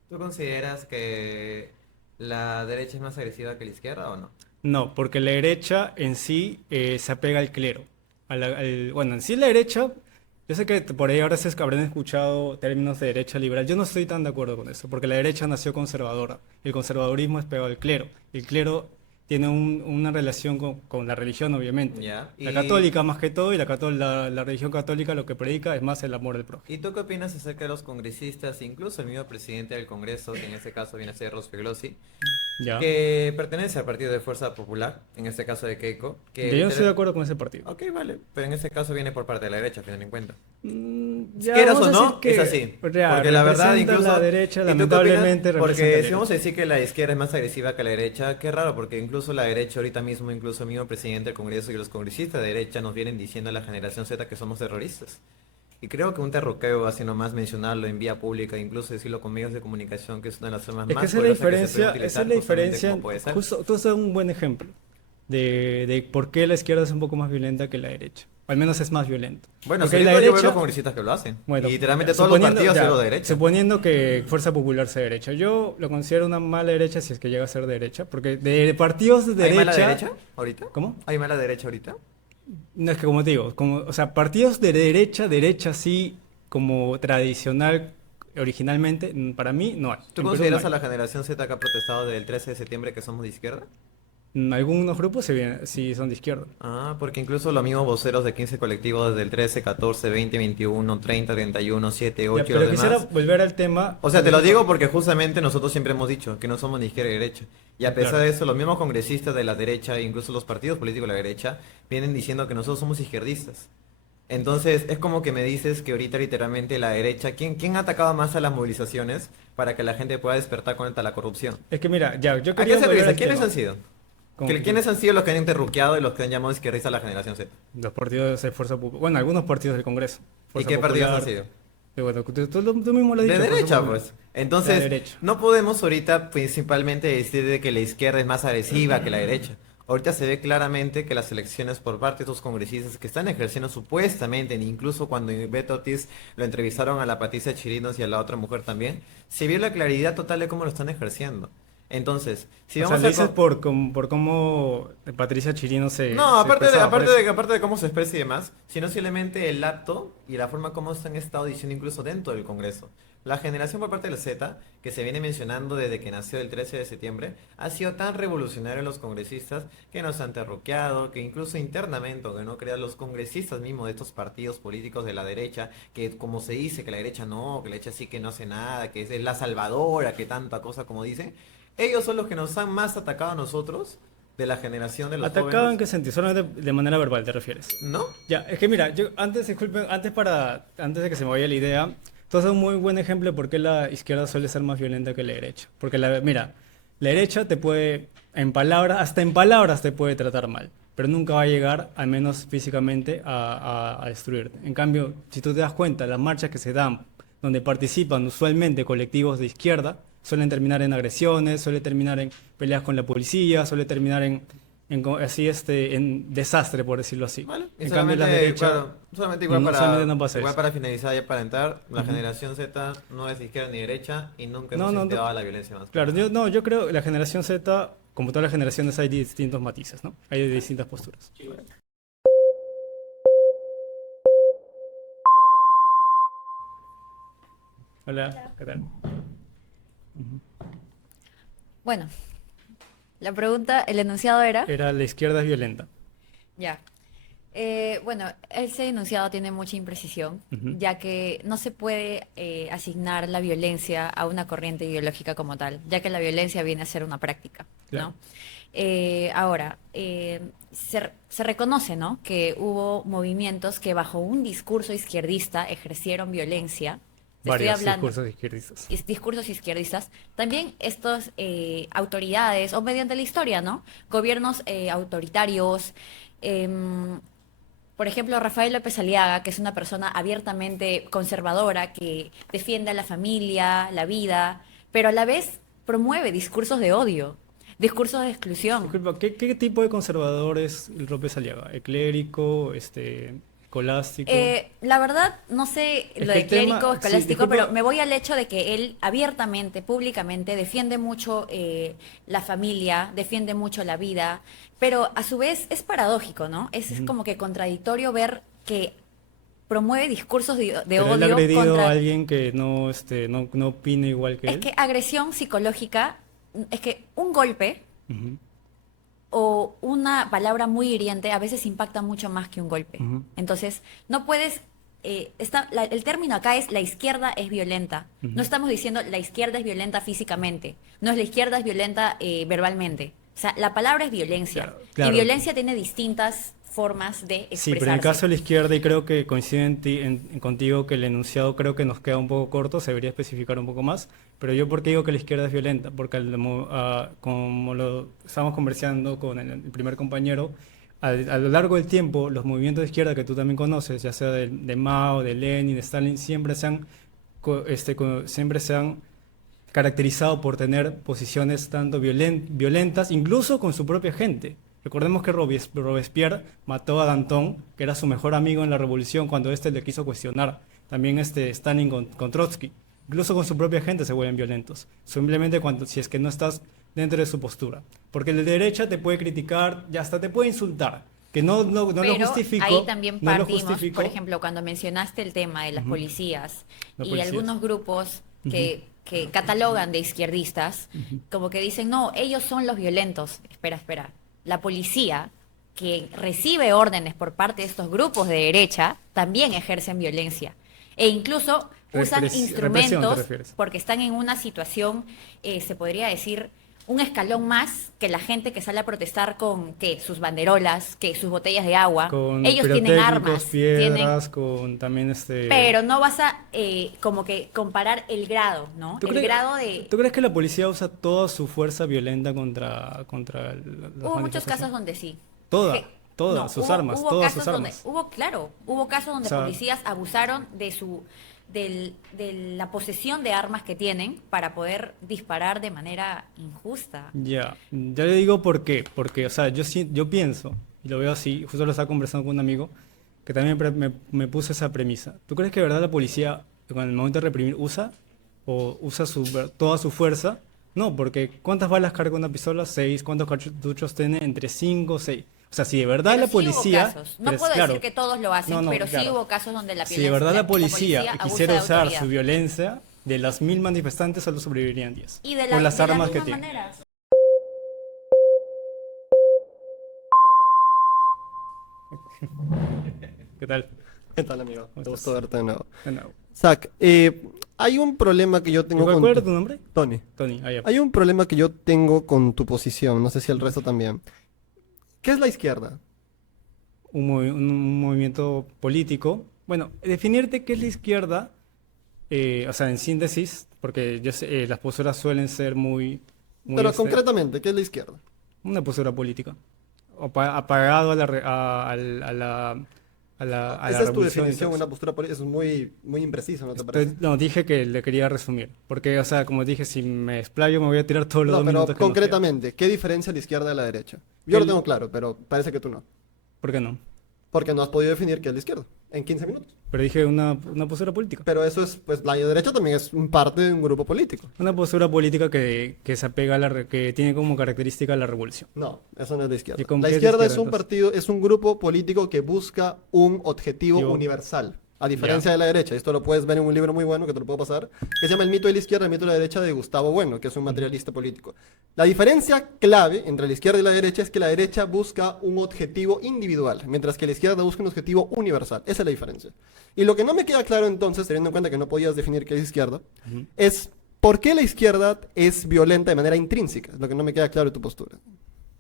¿Tú consideras que la derecha es más agresiva que la izquierda o no? No, porque la derecha en sí se apega al clero. Bueno, en sí la derecha, yo sé que por ahí ahora se habrán escuchado términos de derecha liberal. Yo no estoy tan de acuerdo con eso, porque la derecha nació conservadora. El conservadurismo es pegado al clero. El clero tiene una relación con la religión, obviamente. Ya. La Y- católica más que todo, y la religión católica lo que predica es más el amor del prójimo. ¿Y tú qué opinas acerca de los congresistas, incluso el mismo presidente del Congreso, que en este caso viene a ser Rospeglosi, ¿Ya? que pertenece al Partido de Fuerza Popular, en este caso de Keiko? Que Yo no estoy de acuerdo con ese partido. Ok, vale, pero en este caso viene por parte de la derecha, teniendo en cuenta. Ya, Quieras vamos o a no, decir que, es así. ya, Porque la verdad, representa incluso. la derecha, ¿y tú qué opinas? lamentablemente representa Porque la si vamos a derecha. decir que la izquierda es más agresiva que la derecha, qué raro, porque incluso la derecha ahorita mismo, incluso el mismo presidente del Congreso y los congresistas de derecha nos vienen diciendo a la generación Z que somos terroristas. Y creo que un terroqueo, así nomás mencionarlo en vía pública, incluso decirlo con medios de comunicación, que es una de las armas Es que más esa es la poderosas que se puede diferencia, esa utilizar, es la justamente diferencia. como puede ser. Justo, tú has dado un buen ejemplo de por qué la izquierda es un poco más violenta que la derecha. O al menos es más violenta. Bueno, Porque sí, la yo veo derecha, los congresistas que lo hacen. bueno, y literalmente todos los suponiendo- partidos ya, son de derecha. Suponiendo que Fuerza Popular sea derecha. Yo lo considero una mala derecha si es que llega a ser derecha. Porque de partidos de ¿Hay mala derecha. derecha ahorita? ¿Cómo? ¿Hay mala derecha ahorita? No es que como te digo, o sea, partidos de derecha sí, como tradicional, originalmente, para mí no hay. ¿Tú En Perú consideras no a hay. la generación Z que ha protestado desde el 13 de septiembre que somos de izquierda? Algunos grupos sí son de izquierda. Ah, porque incluso los mismos voceros de 15 colectivos del 13, 14, 20, 21, 30, 31, 7, Ya, 8 y pero los quisiera demás. volver al tema. O sea, te lo digo porque justamente nosotros siempre hemos dicho que no somos ni izquierda ni derecha. Y a pesar Claro. de eso, los mismos congresistas de la derecha e incluso los partidos políticos de la derecha vienen diciendo que nosotros somos izquierdistas. Entonces, es como que me dices que ahorita literalmente la derecha, ¿quién ha atacado más a las movilizaciones para que la gente pueda despertar contra la corrupción? Es que mira, ya, yo ¿A quería qué se volver revisa? al ¿Quiénes tema. han sido? Como que ¿Quiénes han sido los que han interruqueado y los que han llamado izquierdista a la generación Z? los partidos de Fuerza Popular. Bueno, algunos partidos del Congreso. ¿Y Fuerza qué partidos Popular. han sido? Bueno, tú mismo lo has De dicho. Fuerza derecha, Popular. pues. La Entonces, derecha. no podemos ahorita principalmente decir de que la izquierda es más agresiva que la derecha. Ahorita se ve claramente que las elecciones por parte de estos congresistas que están ejerciendo supuestamente, incluso cuando Beto Ortiz lo entrevistaron a la Patricia Chirinos y a la otra mujer también, se vio la claridad total de cómo lo están ejerciendo. Entonces, si O sea, vamos lo a... dices por cómo Patricia Chirino No, se aparte de, expresaba por aparte eso. de, aparte de cómo se expresa y demás, sino simplemente el acto y la forma como se han estado diciendo incluso dentro del Congreso. La generación por parte del Z, que se viene mencionando desde que nació el 13 de septiembre, ha sido tan revolucionario en los congresistas que nos han terruqueado, que incluso internamente, aunque no crean los congresistas mismos de estos partidos políticos de la derecha, que como se dice que la derecha no, que la derecha sí que no hace nada, que es la salvadora, que tanta cosa como dicen, ellos son los que nos han más atacado a nosotros de la generación de los ¿Atacado en jóvenes. qué sentido? Solamente de manera verbal te refieres. ¿No? Ya, es que mira, yo antes, disculpen, antes de que se me vaya la idea, tú haces un muy buen ejemplo de por qué la izquierda suele ser más violenta que la derecha. Porque mira, la derecha te puede, hasta en palabras te puede tratar mal, pero nunca va a llegar, al menos físicamente, a destruirte. En cambio, si tú te das cuenta, las marchas que se dan, donde participan usualmente colectivos de izquierda, suelen terminar en agresiones, suele terminar en peleas con la policía, suele terminar en desastre, por decirlo así. Vale. Y En cambio, la solamente, derecha claro, solamente igual para, solamente no pasa igual eso. para finalizar y para entrar, la generación Z no es de izquierda ni derecha y nunca hemos incentivado la violencia más. Claro, yo creo que la generación Z, como todas las generaciones, hay distintos matices, ¿no? Hay distintas posturas. Hola, ¿qué tal? Bueno, la pregunta, el enunciado era... Era la izquierda es violenta. Ya. Bueno, ese enunciado tiene mucha imprecisión, Ujú. ya que no se puede asignar la violencia a una corriente ideológica como tal, ya que la violencia viene a ser una práctica, Claro. ¿no? Ahora, se reconoce, ¿no?, que hubo movimientos que bajo un discurso izquierdista ejercieron violencia. Te estoy Varios hablando discursos izquierdistas. discursos izquierdistas, también estos autoridades, o mediante la historia, ¿no? Gobiernos autoritarios, por ejemplo, Rafael López Aliaga, que es una persona abiertamente conservadora, que defiende a la familia, la vida, pero a la vez promueve discursos de odio, discursos de exclusión. Disculpa, ¿qué tipo de conservador es el López Aliaga? ¿Eclérico, escolástico? La verdad, no sé Es lo que de el tema- clérigo, sí, escolástico, disculpa. pero me voy al hecho de que él abiertamente, públicamente, defiende mucho la familia, defiende mucho la vida, pero a su vez es paradójico, ¿no? Es como que contradictorio ver que promueve discursos de ¿Pero él ha odio agredido contra... a alguien que no opina igual que Es él? que agresión psicológica, es que un golpe Ujú. o una palabra muy hiriente a veces impacta mucho más que un golpe. Ujú. Entonces, no puedes... el término acá es la izquierda es violenta. Ujú. No estamos diciendo la izquierda es violenta físicamente. No es la izquierda es violenta verbalmente. O sea, la palabra es violencia. Claro, claro. Y violencia tiene distintas formas de expresarse. Sí, pero en el caso de la izquierda, y creo que coincide contigo que el enunciado creo que nos queda un poco corto, se debería especificar un poco más, pero yo por qué digo que la izquierda es violenta, porque como lo estamos conversando con el primer compañero, a lo largo del tiempo los movimientos de izquierda que tú también conoces, ya sea de Mao, de Lenin, de Stalin, siempre se han caracterizado por tener posiciones tanto violentas, incluso con su propia gente. Recordemos que Robespierre mató a Danton, que era su mejor amigo en la revolución, cuando éste le quiso cuestionar. También Stalin con Trotsky. Incluso con su propia gente se vuelven violentos. Simplemente si es que no estás dentro de su postura. Porque el de derecha te puede criticar y hasta te puede insultar. Que no lo Pero justifico. ahí también no lo partimos, justifico. por ejemplo, cuando mencionaste el tema de las Ujú. policías Las y policías. algunos grupos que catalogan de izquierdistas, como que dicen, no, ellos son los violentos. Espera. La policía que recibe órdenes por parte de estos grupos de derecha también ejercen violencia. E incluso usan Represión, ¿te instrumentos refieres? porque están en una situación, se podría decir, un escalón más que la gente que sale a protestar con ¿qué? Sus banderolas, que sus botellas de agua. Con Ellos tienen pirotécnicos, armas, tienen, piedras, con también pero no vas a como que comparar el grado, ¿no? El grado de... ¿Tú crees que la policía usa toda su fuerza violenta contra las Hubo muchos manifestaciones? casos donde sí. Todas No, sus hubo- armas, hubo todas casos sus donde- armas. hubo casos donde O sea, policías abusaron de la posesión de armas que tienen para poder disparar de manera injusta. Ya le digo por qué. Porque, o sea, yo pienso, y lo veo así, justo lo estaba conversando con un amigo, que también me puso esa premisa. ¿Tú crees que de verdad la policía, en el momento de reprimir, usa toda su fuerza? No, porque ¿cuántas balas carga una pistola? 6. ¿Cuántos cartuchos tiene? Entre 5, 6. O sea, si de verdad Pero la sí hubo policía... casos. No pero puedo claro, decir que todos lo hacen, No, no, pero sí claro. hubo casos donde la si de verdad la policía abusa quisiera de usar autoridad. su violencia, de las 1000 manifestantes solo sobrevivirían 10. Y de por las de la armas que misma tiene. manera. ¿Qué tal? ¿Qué tal, amigo? ¿Cómo Te estás? gusto verte de nuevo. De nuevo. Zach, hay un problema que yo tengo ¿Cuál con era tu nombre? Tony. Tony. Ah, ya. Hay un problema que yo tengo con tu posición, no sé si el resto también. ¿Qué es la izquierda? Un movimiento político. Bueno, definirte qué es la izquierda, o sea, en síntesis, porque yo sé, las posturas suelen ser muy Pero concretamente, ¿qué es la izquierda? una postura política. Apagado a la Esa es tu revolución y definición, todo una eso. postura política, eso es muy impreciso, ¿no te parece? No, dije que le quería resumir, porque, o sea, como dije, si me explayo me voy a tirar todos los No, 2 pero minutos que nos quedan. concretamente, ¿qué diferencia la izquierda de la derecha? Yo lo tengo claro, pero parece que tú no. ¿Por qué no? Porque no has podido definir qué es la izquierda en 15 minutos. Pero dije una postura política. Pero eso es, pues la derecha también es un parte de un grupo político. Una postura política que se apega que tiene como característica la revolución. No, eso no es la izquierda. ¿Y cómo La qué es la izquierda es izquierda, un entonces? partido, es un grupo político que busca un objetivo Yo- universal. A diferencia Ya. de la derecha, esto lo puedes ver en un libro muy bueno que te lo puedo pasar, que se llama El mito de la izquierda, el mito de la derecha de Gustavo Bueno, que es un materialista político. La diferencia clave entre la izquierda y la derecha es que la derecha busca un objetivo individual, mientras que la izquierda busca un objetivo universal. Esa es la diferencia. Y lo que no me queda claro entonces, teniendo en cuenta que no podías definir qué es izquierda, es por qué la izquierda es violenta de manera intrínseca. Es lo que no me queda claro de tu postura.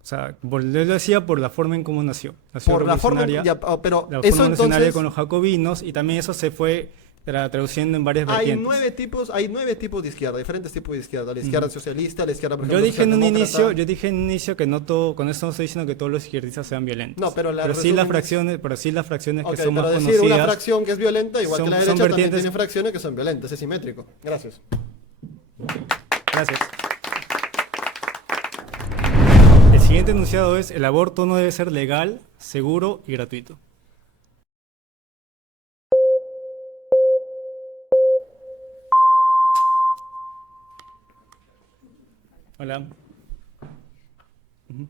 O sea, yo lo decía por la forma en cómo nació. Nació Por la forma, revolucionaria, pero la eso forma revolucionaria entonces... con los jacobinos, y también eso se fue traduciendo en varias Hay vertientes. 9 tipos de izquierda, diferentes tipos de izquierda. La izquierda socialista, la izquierda, por Yo ejemplo, dije en un socialdemócrata. inicio que no todo, con esto no estoy diciendo que todos los izquierdistas sean violentos. No, pero sí resumen- las fracciones, Ok, que son pero más decir conocidas. una fracción que es violenta, igual que son- la son derecha también vertientes- tiene fracciones que son violentas, es simétrico. Gracias. Gracias. El siguiente enunciado es: el aborto no debe ser legal, seguro y gratuito. Hola.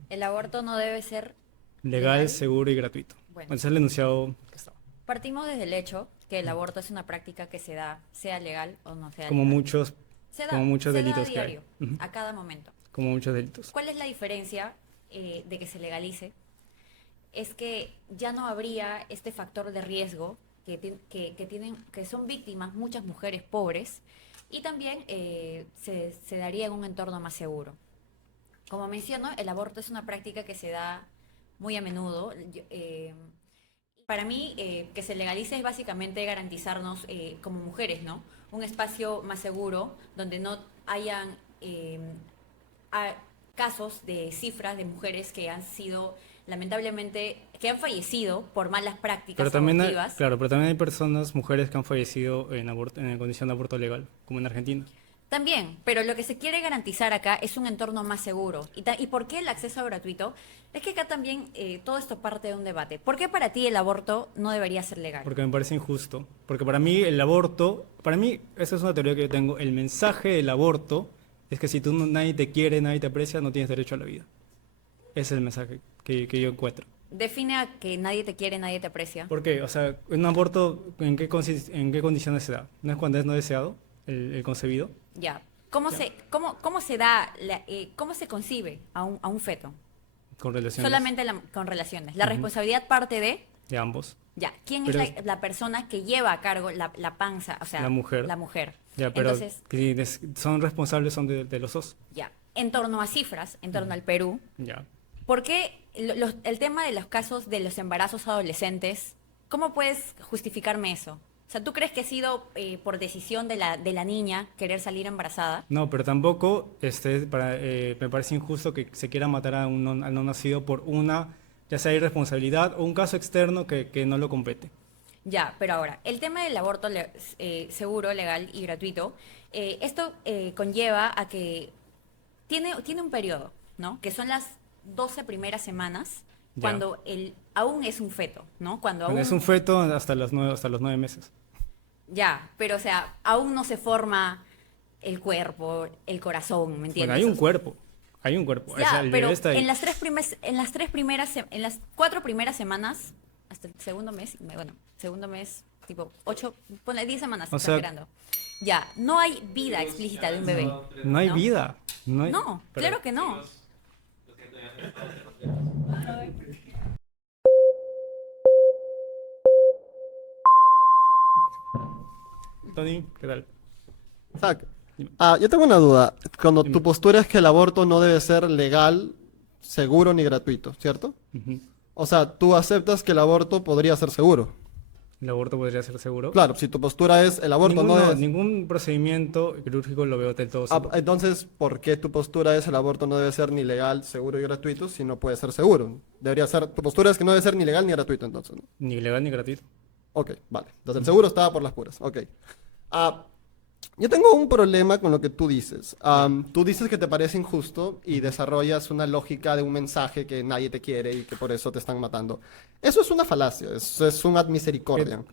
El aborto no debe ser Legal, legal. seguro y gratuito. Bueno. Ese es el enunciado que estaba. Partimos desde el hecho que el aborto es una práctica que se da, sea legal o no sea Como legal. muchos, Se da, como muchos se da delitos a que hay. diario, Ujú. a cada momento. Como muchos delitos. ¿Cuál es la diferencia de que se legalice? Es que ya no habría este factor de riesgo que son víctimas muchas mujeres pobres, y también se daría en un entorno más seguro. Como menciono, el aborto es una práctica que se da muy a menudo. Para mí, que se legalice es básicamente garantizarnos como mujeres, ¿no? Un espacio más seguro donde no hayan casos de cifras de mujeres que han sido, lamentablemente, que han fallecido por malas prácticas Pero también hay, abortivas. claro, pero también hay personas, mujeres que han fallecido en condición de aborto legal, como en Argentina. También, pero lo que se quiere garantizar acá es un entorno más seguro. ¿Y por qué el acceso gratuito? Es que acá también todo esto parte de un debate. ¿Por qué para ti el aborto no debería ser legal? Porque me parece injusto. Porque para mí el aborto, para mí, esa es una teoría que yo tengo, el mensaje del aborto es que si nadie te quiere, nadie te aprecia, no tienes derecho a la vida. Ese es el mensaje que yo encuentro. Define a que nadie te quiere, nadie te aprecia. ¿Por qué? O sea, un aborto, en qué condiciones se da? ¿No es cuando es no deseado, el concebido? Ya. ¿Cómo se da, cómo se concibe a un feto? Con relaciones Solamente con relaciones. La responsabilidad parte de ambos. ya, ¿quién Pero es la persona que lleva a cargo la panza? O sea, La mujer. La mujer. Ya, pero Entonces, son responsables son de los dos. ya. En torno a cifras, en torno al Perú, Ya. ¿por qué el tema de los casos de los embarazos adolescentes, cómo puedes justificarme eso? O sea, ¿tú crees que ha sido por decisión de la niña querer salir embarazada? No, pero tampoco me parece injusto que se quiera matar al no nacido por una, ya sea irresponsabilidad o un caso externo que no lo compete. Ya, pero ahora, el tema del aborto seguro, legal y gratuito, esto conlleva a que tiene un periodo, ¿no? Que son las 12 primeras semanas, Ya. cuando aún es un feto, ¿no? Cuando Bueno, aún... es un feto hasta los 9 meses. Ya, pero o sea, aún no se forma el cuerpo, el corazón, ¿me entiendes? Bueno, hay un cuerpo. Hay un cuerpo. O Ya, sea, el pero bebé está ahí. en las 4 primeras semanas, hasta el segundo mes, segundo mes, tipo 8, ponle 10 semanas, O sea- exagerando. Ya, no hay vida explícita de un bebé. No hay vida. No, hay- No, pero- claro que no. Tony, ¿qué tal? Zach, yo tengo una duda. Cuando Dime. tu postura es que el aborto no debe ser legal, seguro ni gratuito, ¿cierto? Ujú. O sea, tú aceptas que el aborto podría ser seguro. ¿El aborto podría ser seguro? Claro, si tu postura es el aborto Ningún, no no, debe... ningún procedimiento quirúrgico lo veo del todo seguro. Entonces, ¿por qué tu postura es el aborto no debe ser ni legal, seguro y gratuito si no puede ser seguro? Debería ser, tu postura es que no debe ser ni legal ni gratuito entonces, ¿no? Ni legal ni gratuito. Ok, vale. Entonces el seguro estaba por las puras. Ok. Yo tengo un problema con lo que tú dices. Tú dices que te parece injusto y desarrollas una lógica de un mensaje que nadie te quiere y que por eso te están matando. Eso es una falacia, eso es un ad misericordiam.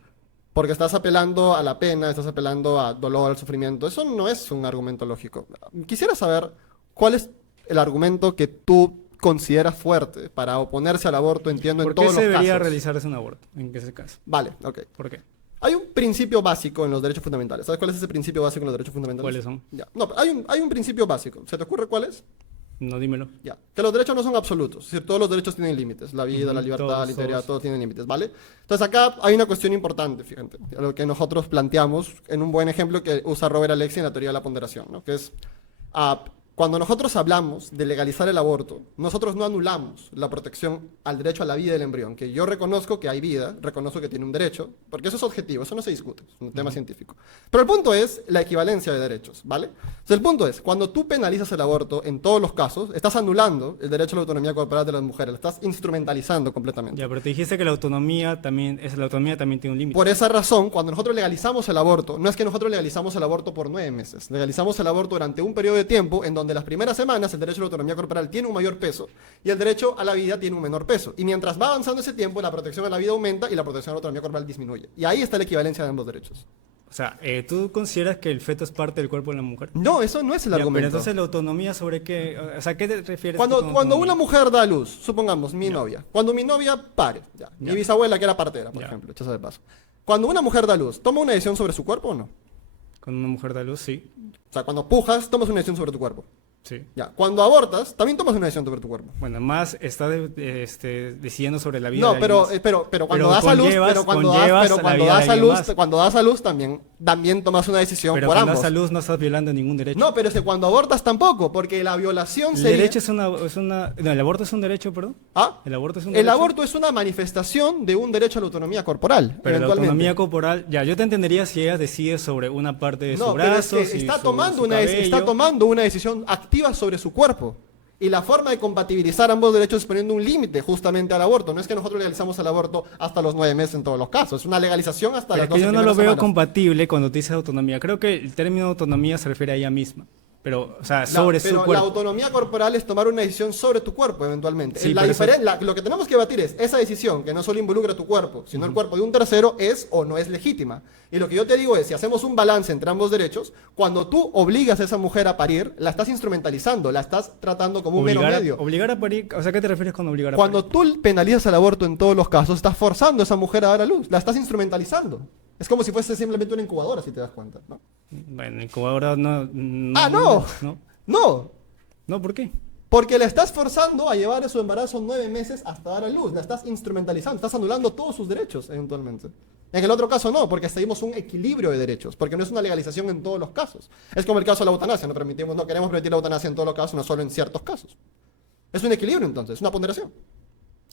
Porque estás apelando a la pena, estás apelando a dolor, al sufrimiento. Eso no es un argumento lógico. Quisiera saber cuál es el argumento que tú consideras fuerte para oponerse al aborto, entiendo, en ¿Por qué todos se los debería casos. realizarse un aborto en ese caso? Vale, ok. ¿Por qué? Hay un principio básico en los derechos fundamentales. ¿Sabes cuál es ese principio básico en los derechos fundamentales? ¿Cuáles son? Ya. No, pero hay un principio básico. ¿Se te ocurre cuál es? No, dímelo. Ya. Que los derechos no son absolutos. Es decir, todos los derechos tienen límites. La vida, la libertad, todos, la integridad, todos. todos tienen límites, ¿vale? Entonces acá hay una cuestión importante, fíjate. Lo que nosotros planteamos en un buen ejemplo que usa Robert Alexy en la teoría de la ponderación, ¿no? Que es, cuando nosotros hablamos de legalizar el aborto, nosotros no anulamos la protección al derecho a la vida del embrión, que yo reconozco que hay vida, reconozco que tiene un derecho, porque eso es objetivo, eso no se discute, es un tema científico. Pero el punto es la equivalencia de derechos, ¿vale? Entonces el punto es, cuando tú penalizas el aborto en todos los casos, estás anulando el derecho a la autonomía corporal de las mujeres, lo estás instrumentalizando completamente. Ya, pero te dijiste que la autonomía también tiene un límite. Por esa razón, cuando nosotros legalizamos el aborto, no es que nosotros legalizamos el aborto por 9 meses, legalizamos el aborto durante un periodo de tiempo en donde las primeras semanas el derecho a la autonomía corporal tiene un mayor peso y el derecho a la vida tiene un menor peso. Y mientras va avanzando ese tiempo, la protección a la vida aumenta y la protección a la autonomía corporal disminuye. Y ahí está la equivalencia de ambos derechos. O sea, ¿tú consideras que el feto es parte del cuerpo de la mujer? No, eso no es el Ya, argumento. pero entonces la autonomía sobre qué, o sea, ¿qué te refieres Cuando con una autonomía? mujer da a luz, supongamos mi novia, cuando mi novia pare, ya, mi Ya. bisabuela que era partera, por Ya. ejemplo, hecho sea de paso. Cuando una mujer da a luz, ¿toma una decisión sobre su cuerpo o no? Con una mujer de luz, sí. O sea, cuando pujas, tomas una decisión sobre tu cuerpo. Sí. Ya. Cuando abortas, también tomas una decisión sobre tu cuerpo. Bueno, más está decidiendo sobre la vida No, de pero, alguien más. pero cuando Pero das a luz, conllevas- pero cuando conllevas das, pero la cuando vida de das a alguien luz, más. cuando das a luz también tomas una decisión Pero por cuando ambos. das a luz no estás violando ningún derecho. No, pero es que cuando abortas tampoco, porque la violación El sería... derecho no, el aborto es un derecho, perdón. ¿Ah? El aborto es un El derecho. aborto es una manifestación de un derecho a la autonomía corporal, Pero la eventualmente. autonomía corporal, ya, yo te entendería si ella decide sobre una parte de No, su pero brazo, es que está tomando está tomando una decisión activa sobre su cuerpo. Y la forma de compatibilizar ambos derechos es poniendo un límite justamente al aborto. No es que nosotros legalizamos el aborto hasta los 9 meses en todos los casos. Es una legalización hasta Pero las es que 12 yo no lo primeras veo semanas. compatible cuando te dices autonomía. Creo que el término autonomía se refiere a ella misma. pero, o sea, sobre su pero la cuerpo. autonomía corporal es tomar una decisión sobre tu cuerpo, eventualmente. Sí, La pero eso- lo que tenemos que debatir es, esa decisión, que no solo involucra tu cuerpo, sino el cuerpo de un tercero, es o no es legítima. Y lo que yo te digo es, si hacemos un balance entre ambos derechos, cuando tú obligas a esa mujer a parir, la estás instrumentalizando, la estás tratando como un mero medio. Obligar a parir, o sea, ¿qué te refieres con obligar a Cuando parir? tú penalizas el aborto en todos los casos, estás forzando a esa mujer a dar a luz, la estás instrumentalizando. Es como si fuese simplemente una incubadora, si te das cuenta, ¿no? Bueno, incubadora no... ¡Ah, no! No, No, no, ¿por qué? porque la estás forzando a llevar su embarazo 9 meses hasta dar a luz, la estás instrumentalizando, estás anulando todos sus derechos, eventualmente. En el otro caso no, porque seguimos un equilibrio de derechos, porque no es una legalización en todos los casos. Es como el caso de la eutanasia, no queremos permitir la eutanasia en todos los casos, no solo en ciertos casos. Es un equilibrio entonces, una ponderación.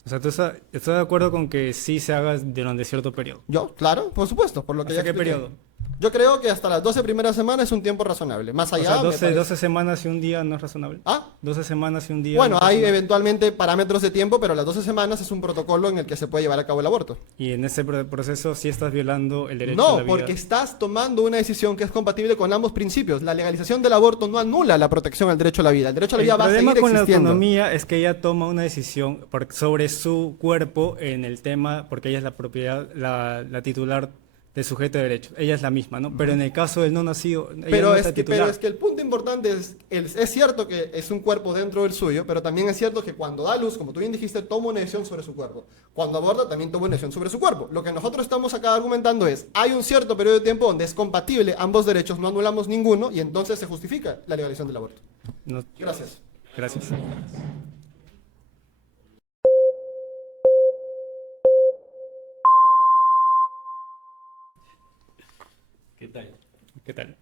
O sea, ¿tú estás de acuerdo con que sí se haga durante cierto periodo? Yo, claro, por supuesto, por lo que ¿Hasta ya qué expliqué. periodo? Yo creo que hasta las 12 primeras semanas es un tiempo razonable. Más O allá, sea, me 12, parece- 12 semanas y un día no es razonable. ¿Ah? 12 semanas y un día. Bueno, no es hay razonable. eventualmente parámetros de tiempo, pero las 12 semanas es un protocolo en el que se puede llevar a cabo el aborto. Y en ese proceso sí estás violando el derecho a No, la vida. porque estás tomando una decisión que es compatible con ambos principios. La legalización del aborto no anula la protección al derecho a la vida. El derecho a la vida El va a problema seguir con existiendo. la autonomía es que ella toma una decisión sobre su cuerpo en el tema, porque ella es la propiedad, la titular del sujeto de derechos. Ella es la misma, ¿no? Pero en el caso del no nacido, ella Pero, no es la que, titular. pero es que el punto importante es cierto que es un cuerpo dentro del suyo, pero también es cierto que cuando da luz, como tú bien dijiste, toma una decisión sobre su cuerpo. Cuando aborda, también toma una decisión sobre su cuerpo. Lo que nosotros estamos acá argumentando es, hay un cierto periodo de tiempo donde es compatible ambos derechos, no anulamos ninguno, y entonces se justifica la legalización del aborto. No- Gracias. gracias. ¿Qué tal? ¿Qué tal?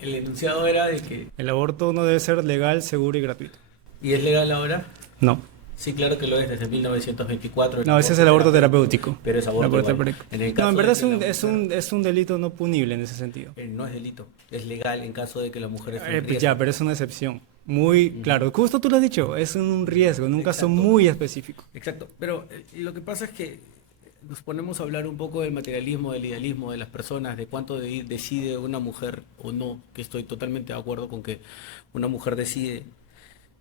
El enunciado era de que... El aborto no debe ser legal, seguro y gratuito. ¿Y es legal ahora? No. Sí, claro que lo es desde 1924. No, ese es el aborto terapéutico. Pero es aborto El aborto igual. terapéutico. En el No, caso en de verdad que es un delito no punible en ese sentido. no es delito, es legal en caso de que la mujer esté en Pues riesgo. ya, pero es una excepción. Muy claro. Justo tú lo has dicho, es un riesgo, en un caso Exacto. muy específico. Exacto, pero lo que pasa es que nos ponemos a hablar un poco del materialismo, del idealismo de las personas, de cuánto decide una mujer o no, que estoy totalmente de acuerdo con que una mujer decide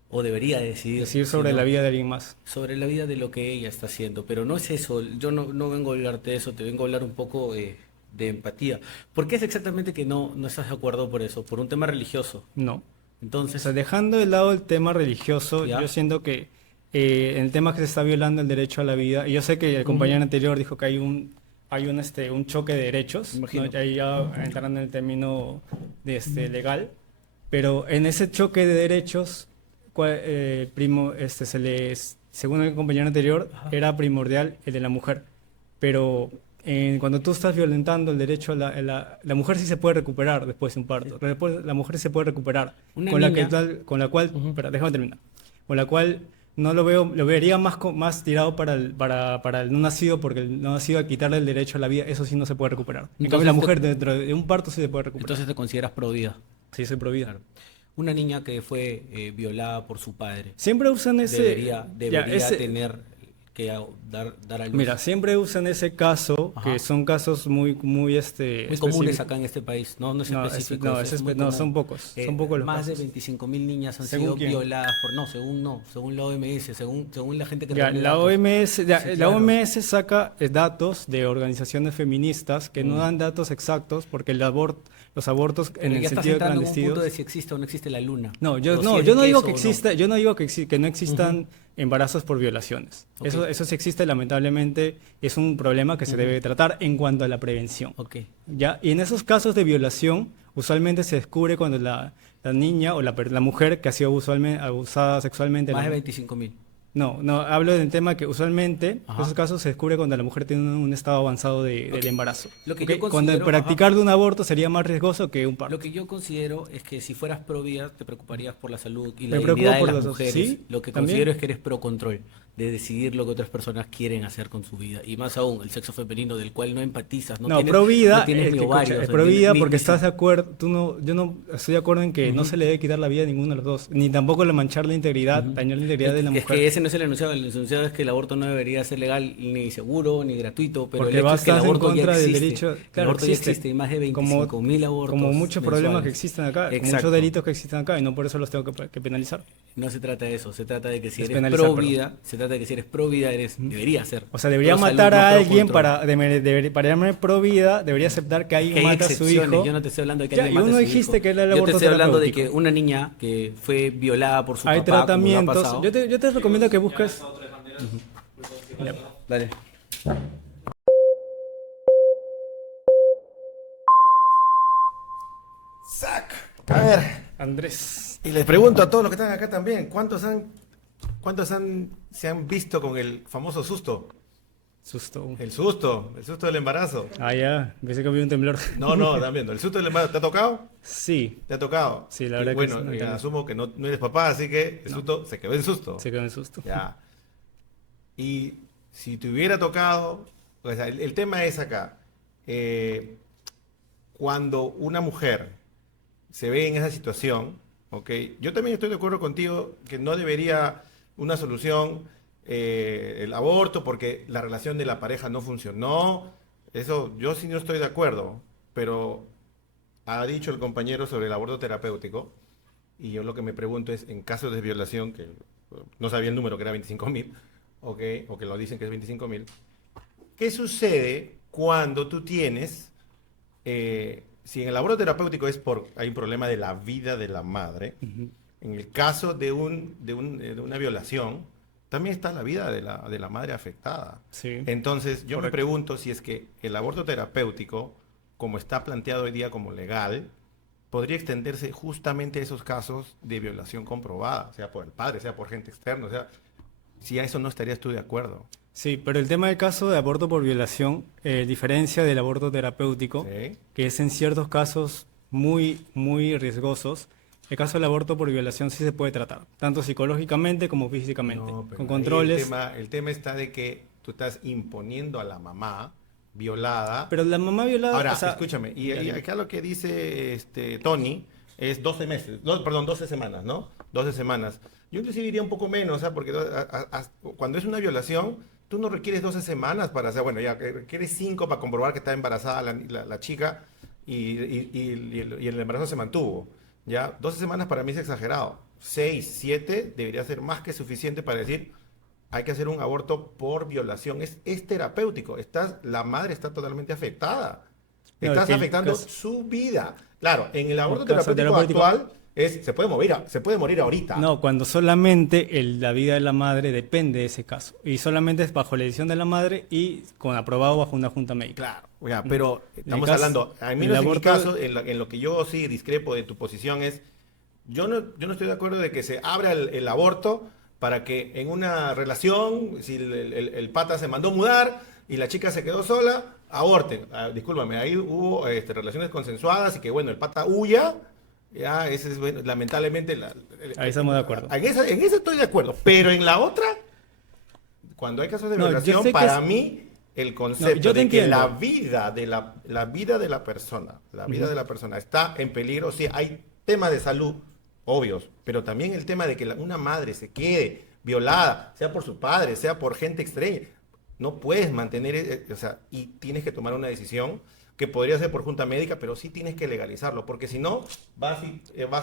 o debería decidir, Decir sobre sino la vida de alguien más. sobre la vida de lo que ella está haciendo, pero no es eso, yo no vengo a hablarte de eso, te vengo a hablar un poco de empatía. ¿Por qué es exactamente que no estás de acuerdo por eso? Por un tema religioso. No. O Entonces, sea, dejando de lado el tema religioso, Ya. yo siento que en el tema que se está violando el derecho a la vida, y yo sé que el compañero anterior dijo que hay un choque de derechos, ¿no? Imagino. Y ahí ya entrando en el término legal, pero en ese choque de derechos, según el compañero anterior, era primordial el de la mujer, pero cuando tú estás violentando el derecho a la mujer sí se puede recuperar después de un parto. Después, la mujer se puede recuperar. Una Con niña- con la cual, espera, déjame terminar. Con la cual no lo veo, lo vería más tirado para el no nacido, porque el no nacido, a quitarle el derecho a la vida, eso sí no se puede recuperar. En Entonces cambio, la te- mujer dentro de un parto sí se puede recuperar. entonces te consideras pro vida. Sí, soy pro vida. Claro. Una niña que fue violada por su padre Siempre usan ese. debería ya, ese- tener que dar a luz. Mira, siempre usan ese caso, Ajá. que son casos muy Muy comunes específicos. acá en este país, no es No, específico. no, es muy no, común. son pocos, son pocos los Más casos. de 25.000 niñas han ¿Según sido quién? violadas según la OMS, según la gente que Ya, reúne la datos. OMS, ya, Sí, la claro. OMS saca datos de organizaciones feministas que Mm. no dan datos exactos porque los abortos Pero en el ya estás sentido entrando en un clandestino. punto de si existe o no existe la luna. No, O yo si no, es yo de no digo queso que o no. exista, yo no digo que no existan embarazos por violaciones. Ok. Eso sí existe, lamentablemente es un problema que se debe tratar en cuanto a la prevención. Ok. ¿Ya? Y en esos casos de violación, usualmente se descubre cuando la niña o la mujer que ha sido usualmente abusada sexualmente. Más de la- 25.000. No, hablo del tema que usualmente Ajá. esos casos se descubre cuando la mujer tiene un estado avanzado del embarazo. Lo que ¿Ok? yo Cuando considero- practicar de un aborto sería más riesgoso que un parto. Lo que yo considero es que si fueras pro vida, te preocuparías por la salud y Me la preocupo dignidad de por las la salud. mujeres. Sí, Lo que también. considero es que eres pro control. de decidir lo que otras personas quieren hacer con su vida. Y más aún, el sexo femenino del cual no empatizas, No, pro vida, no tienes ni ovarios. es pro vida ni- porque ni- estás de acuerdo, yo no estoy de acuerdo en que no se le debe quitar la vida a ninguno de los dos, ni tampoco le manchar la integridad, dañar la integridad de la Es mujer. que ese no es el enunciado es que el aborto no debería ser legal, ni seguro, ni gratuito, pero Porque el hecho es que el estás en aborto ya contra del existe. derecho, El claro, aborto ya existe, y más de 25.000 abortos como muchos problemas que mensuales. existen acá, como Exacto. muchos delitos que existen acá, y no por eso los tengo que penalizar. No se trata de eso, se trata de que si eres Despenalizar, pro perdón. vida, se trata de que si eres pro vida debería ser. O sea, debería Pro salud, matar no a pro alguien control. para llamarme pro vida, debería aceptar que Que alguien hay mata a su excepciones, hijo. yo no te estoy hablando de que Ya, alguien y mate uno a su dijiste hijo. que era el Yo te aborto estoy hablando de terapéutico. que una niña que fue violada por su Hay papá, como lo ha tratamientos. pasado. Yo te recomiendo que busques. Dale. ¡Sac! A ver, Andrés. y les pregunto a todos los que están acá también, se han visto con el famoso susto? Susto. El susto del embarazo. Ah, ya. Pensé que había un temblor. No, están viendo. ¿El susto del embarazo te ha tocado? Sí. ¿Te ha tocado? Sí, la Y verdad que bueno, sí, no entiendo. asumo que no eres papá, así que el susto se quedó en susto. Se quedó en susto. Ya. Y si te hubiera tocado, o sea, el tema es acá. Cuando una mujer se ve en esa situación, ¿ok? Yo también estoy de acuerdo contigo que no debería una solución el aborto porque la relación de la pareja no funcionó. Eso yo sí no estoy de acuerdo, pero ha dicho el compañero sobre el aborto terapéutico y yo lo que me pregunto es, en caso de violación, que no sabía el número, que era 25.000, ¿ok? O que lo dicen que es 25.000, ¿qué sucede cuando tú tienes, si en el aborto terapéutico hay un problema de la vida de la madre, en el caso de una violación, también está la vida de la madre afectada. Sí. Entonces, yo me Correcto. pregunto si es que el aborto terapéutico, como está planteado hoy día como legal, podría extenderse justamente a esos casos de violación comprobada, sea por el padre, sea por gente externa, o sea, si a eso no estarías tú de acuerdo. Sí, pero el tema del caso de aborto por violación, diferencia del aborto terapéutico, ¿Sí? que es en ciertos casos muy, muy riesgosos. El caso del aborto por violación sí se puede tratar, tanto psicológicamente como físicamente, No, pero con ahí controles. el tema está de que tú estás imponiendo a la mamá violada. Pero la mamá violada, Ahora, o sea, escúchame, y ya, acá lo que dice Tony es 12 meses, no, perdón, 12 semanas, ¿no? 12 semanas. Yo inclusive diría un poco menos, ¿ah? Porque cuando es una violación, tú no requieres 12 semanas para hacer, bueno, ya requieres 5 para comprobar que está embarazada la chica y el embarazo se mantuvo. Ya, 12 semanas para mí es exagerado. 6, 7 debería ser más que suficiente para decir, hay que hacer un aborto por violación. Es terapéutico. La madre está totalmente afectada. No, Estás es que el afectando caso- su vida. Claro, en el aborto el caso terapéutico terapéutico- actual se puede morir ahorita. no, cuando solamente la vida de la madre depende de ese caso. Y solamente es bajo la decisión de la madre y aprobado bajo una junta médica. Claro, ya, pero estamos caso- hablando, al el menos en mi aborto- caso, en lo que yo sí discrepo de tu posición es, yo no estoy de acuerdo de que se abra el aborto para que en una relación, si el pata se mandó mudar y la chica se quedó sola, aborten. Discúlpame, ahí hubo relaciones consensuadas y que bueno, el pata huya, ya, ese es, bueno, lamentablemente... Ahí estamos de acuerdo. En esa estoy de acuerdo, pero en la otra, cuando hay casos de No, yo violación, sé que para es- mí el concepto yo te de que entiendo. la vida de la persona está en peligro, sí, hay temas de salud obvios, pero también el tema de que una madre se quede violada, sea por su padre, sea por gente extraña, no puedes mantener, o sea, y tienes que tomar una decisión que podría ser por junta médica, pero sí tienes que legalizarlo, porque si no, vas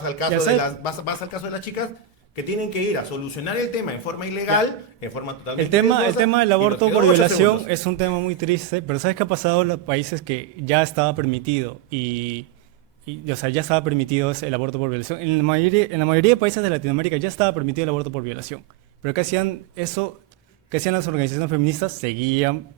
al caso Ya de sabes- vas al caso de las chicas que tienen que ir a solucionar el tema en forma ilegal, en forma totalmente El tema riesgosa, del y aborto nos por quedó 8 violación segundos. es un tema muy triste, pero ¿sabes qué ha pasado en los países que ya estaba permitido? O sea, ya estaba permitido el aborto por violación. En la mayoría de países de Latinoamérica ya estaba permitido el aborto por violación. Pero ¿qué hacían eso? ¿Qué hacían las organizaciones feministas? Seguían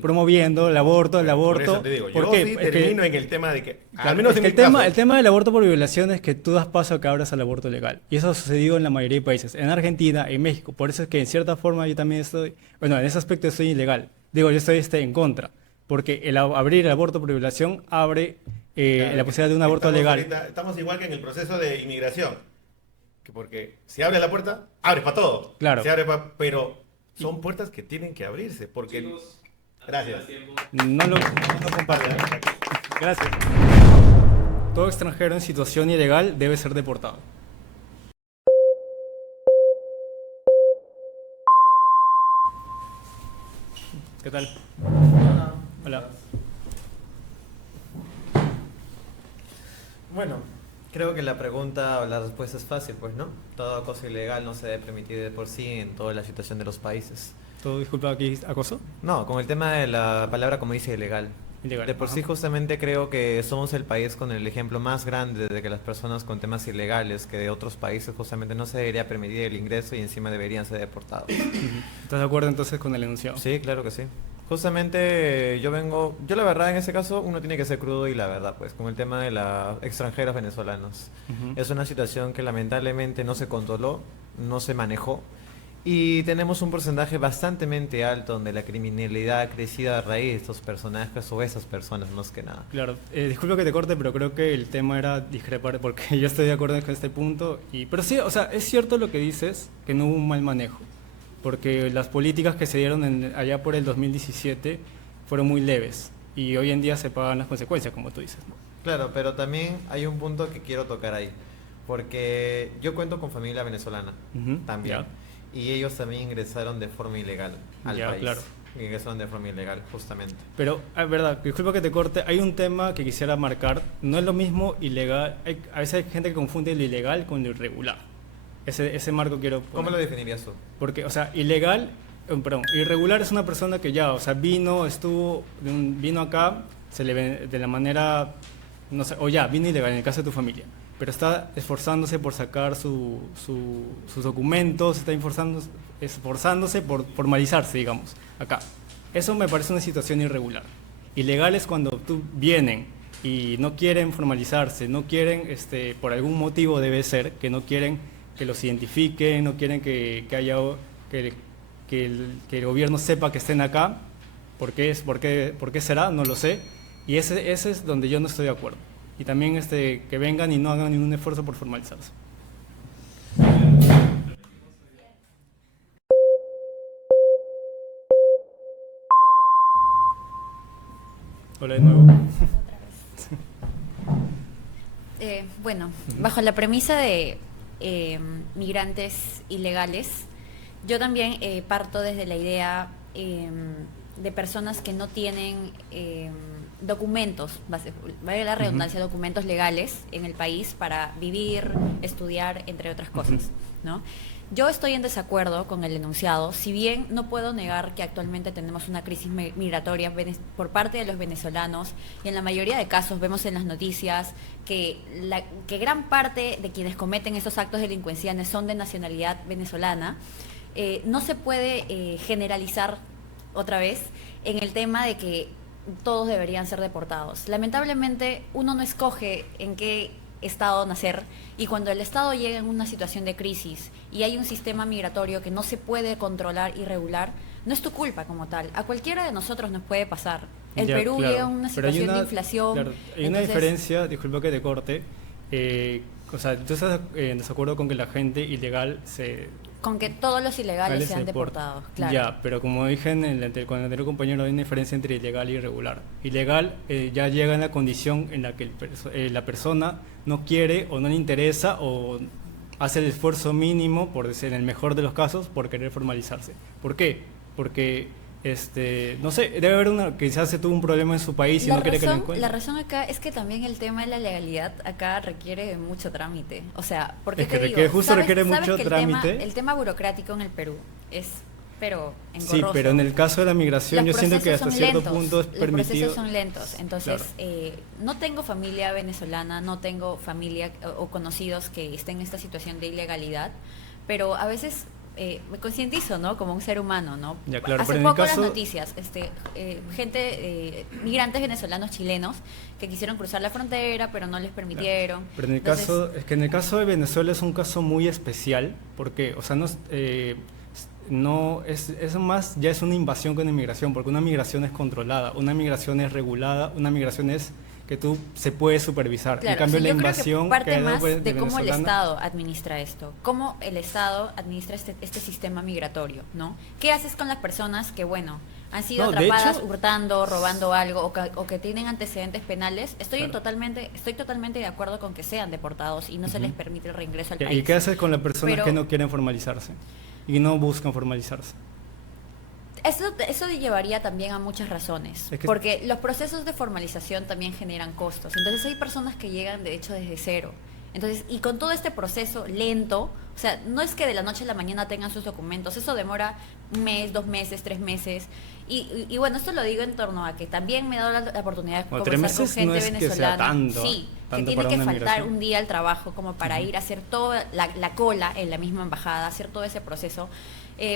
promoviendo el aborto. Por eso te digo, ¿Por yo qué? sí Es que- termino en el tema de que, Claro, al menos es en que mi caso, el tema del aborto por violación es que tú das paso a que abras al aborto legal. Y eso ha sucedido en la mayoría de países. En Argentina, en México. Por eso es que en cierta forma yo también estoy, bueno, en ese aspecto estoy ilegal. Digo, yo estoy en contra. Porque abrir el aborto por violación abre claro, la posibilidad de un aborto legal. Estamos igual que en el proceso de inmigración. que porque si abres la puerta, abres para todo. Claro. Se abre pero son puertas que tienen que abrirse, porque... Gracias. No comparto. Gracias. Todo extranjero en situación ilegal debe ser deportado. ¿Qué tal? Hola. Bueno, creo que la pregunta o la respuesta es fácil, pues, ¿no? Toda cosa ilegal no se debe permitir de por sí en toda la situación de los países. ¿Todo disculpa aquí acoso? No, con el tema de la palabra, como dice, ilegal. Ilegal. De por Ajá. sí, justamente creo que somos el país con el ejemplo más grande de que las personas con temas ilegales que de otros países justamente no se debería permitir el ingreso y encima deberían ser deportados. ¿Estás de acuerdo entonces con el enunciado? Sí, claro que sí. Justamente yo la verdad en ese caso uno tiene que ser crudo y la verdad, pues con el tema de los extranjeros venezolanos. Ujú. Es una situación que lamentablemente no se controló, no se manejó y tenemos un porcentaje bastante alto donde la criminalidad ha crecido a raíz de estos personajes o esas personas más que nada. Claro, disculpa que te corte, pero creo que el tema era discrepar, porque yo estoy de acuerdo con este punto. Pero sí, o sea, es cierto lo que dices, que no hubo un mal manejo, porque las políticas que se dieron allá por el 2017 fueron muy leves y hoy en día se pagan las consecuencias, como tú dices, ¿no? Claro, pero también hay un punto que quiero tocar ahí, porque yo cuento con familia venezolana Ujú, también. ya. Y ellos también ingresaron de forma ilegal al Ya, país. claro. Ingresaron de forma ilegal, justamente. Pero, es verdad, disculpa que te corte, hay un tema que quisiera marcar, no es lo mismo ilegal, a veces hay gente que confunde lo ilegal con lo irregular. Ese marco quiero poner. ¿Cómo lo definirías tú? Porque, o sea, perdón, irregular es una persona que ya, o sea, vino acá, se le ve de la manera, no sé, o ya, vino ilegal en el caso de tu familia, pero está esforzándose por sacar sus documentos, está esforzándose por formalizarse, digamos, acá. Eso me parece una situación irregular. Ilegal es cuando vienen y no quieren formalizarse, no quieren, por algún motivo debe ser, que no quieren que los identifiquen, no quieren que el gobierno sepa que estén acá. ¿Por qué será? No lo sé. Y ese es donde yo no estoy de acuerdo. Y también que vengan y no hagan ningún esfuerzo por formalizarse. Hola de nuevo. Bueno, bajo la premisa de migrantes ilegales, yo también parto desde la idea de personas que no tienen documentos, vale la redundancia, documentos legales en el país para vivir, estudiar, entre otras cosas, ¿no? Yo estoy en desacuerdo con el enunciado, si bien no puedo negar que actualmente tenemos una crisis migratoria por parte de los venezolanos y en la mayoría de casos vemos en las noticias que gran parte de quienes cometen esos actos delincuenciales son de nacionalidad venezolana. No se puede generalizar otra vez en el tema de que todos deberían ser deportados. Lamentablemente uno no escoge en qué estado nacer y cuando el estado llega en una situación de crisis y hay un sistema migratorio que no se puede controlar y regular, no es tu culpa como tal. A cualquiera de nosotros nos puede pasar. El Ya, Perú claro. llega en una Pero hay situación de inflación. Claro, hay una entonces, diferencia, disculpa que te corte. O sea, ¿tú estás en desacuerdo con que la gente ilegal con que todos los ilegales sean deporte? deportados, claro. Ya, pero como dije con el anterior compañero, hay una diferencia entre ilegal y irregular. Ilegal ya llega en la condición en la que la persona no quiere o no le interesa o hace el esfuerzo mínimo, por decir, en el mejor de los casos, por querer formalizarse. ¿Por qué? Porque, no sé, debe haber quizás se tuvo un problema en su país y no quiere que lo encuentre. La razón acá es que también el tema de la legalidad acá requiere de mucho trámite. O sea, porque Es que te requiere- digo, justo requiere sabes mucho que trámite. el tema burocrático en el Perú es, pero Sí, engorroso. pero en el caso de la migración yo Los siento que procesos hasta son cierto lentos, punto es Los permitido. procesos son lentos. Entonces, Claro. no tengo familia venezolana, no tengo familia o conocidos que estén en esta situación de ilegalidad, pero a veces me concientizo, ¿no? Como un ser humano, ¿no? Ya, claro, Hace pero en el poco caso- las noticias, migrantes venezolanos chilenos que quisieron cruzar la frontera, pero no les permitieron. Pero en el Entonces, en el caso de Venezuela es un caso muy especial porque, o sea, es más, ya es una invasión con inmigración, porque una migración es controlada, una migración es regulada, una migración es que tú se puede supervisar. En Claro, cambio, o sea, la yo creo invasión que parte hay más de de cómo el venezolana- Estado administra esto, cómo el Estado administra este sistema migratorio, ¿no? ¿Qué haces con las personas que, bueno, han sido No, de atrapadas hecho- hurtando, robando algo o que tienen antecedentes penales? Estoy Claro. totalmente de acuerdo con que sean deportados y no se les permite el reingreso al ¿Y país. qué haces con las personas Pero- que no quieren formalizarse y no buscan formalizarse? Eso llevaría también a muchas razones, Es que- porque los procesos de formalización también generan costos. Entonces hay personas que llegan de hecho desde cero. Entonces, y con todo este proceso lento, o sea, no es que de la noche a la mañana tengan sus documentos, eso demora 1 mes, 2 meses, 3 meses. Y bueno, esto lo digo en torno a que también me he dado la oportunidad de Bueno, 3 conversar con meses gente no es que sea venezolana. tanto, sí, tanto que tiene para que una faltar migración. un día al trabajo como para ir a hacer toda la cola en la misma embajada, hacer todo ese proceso.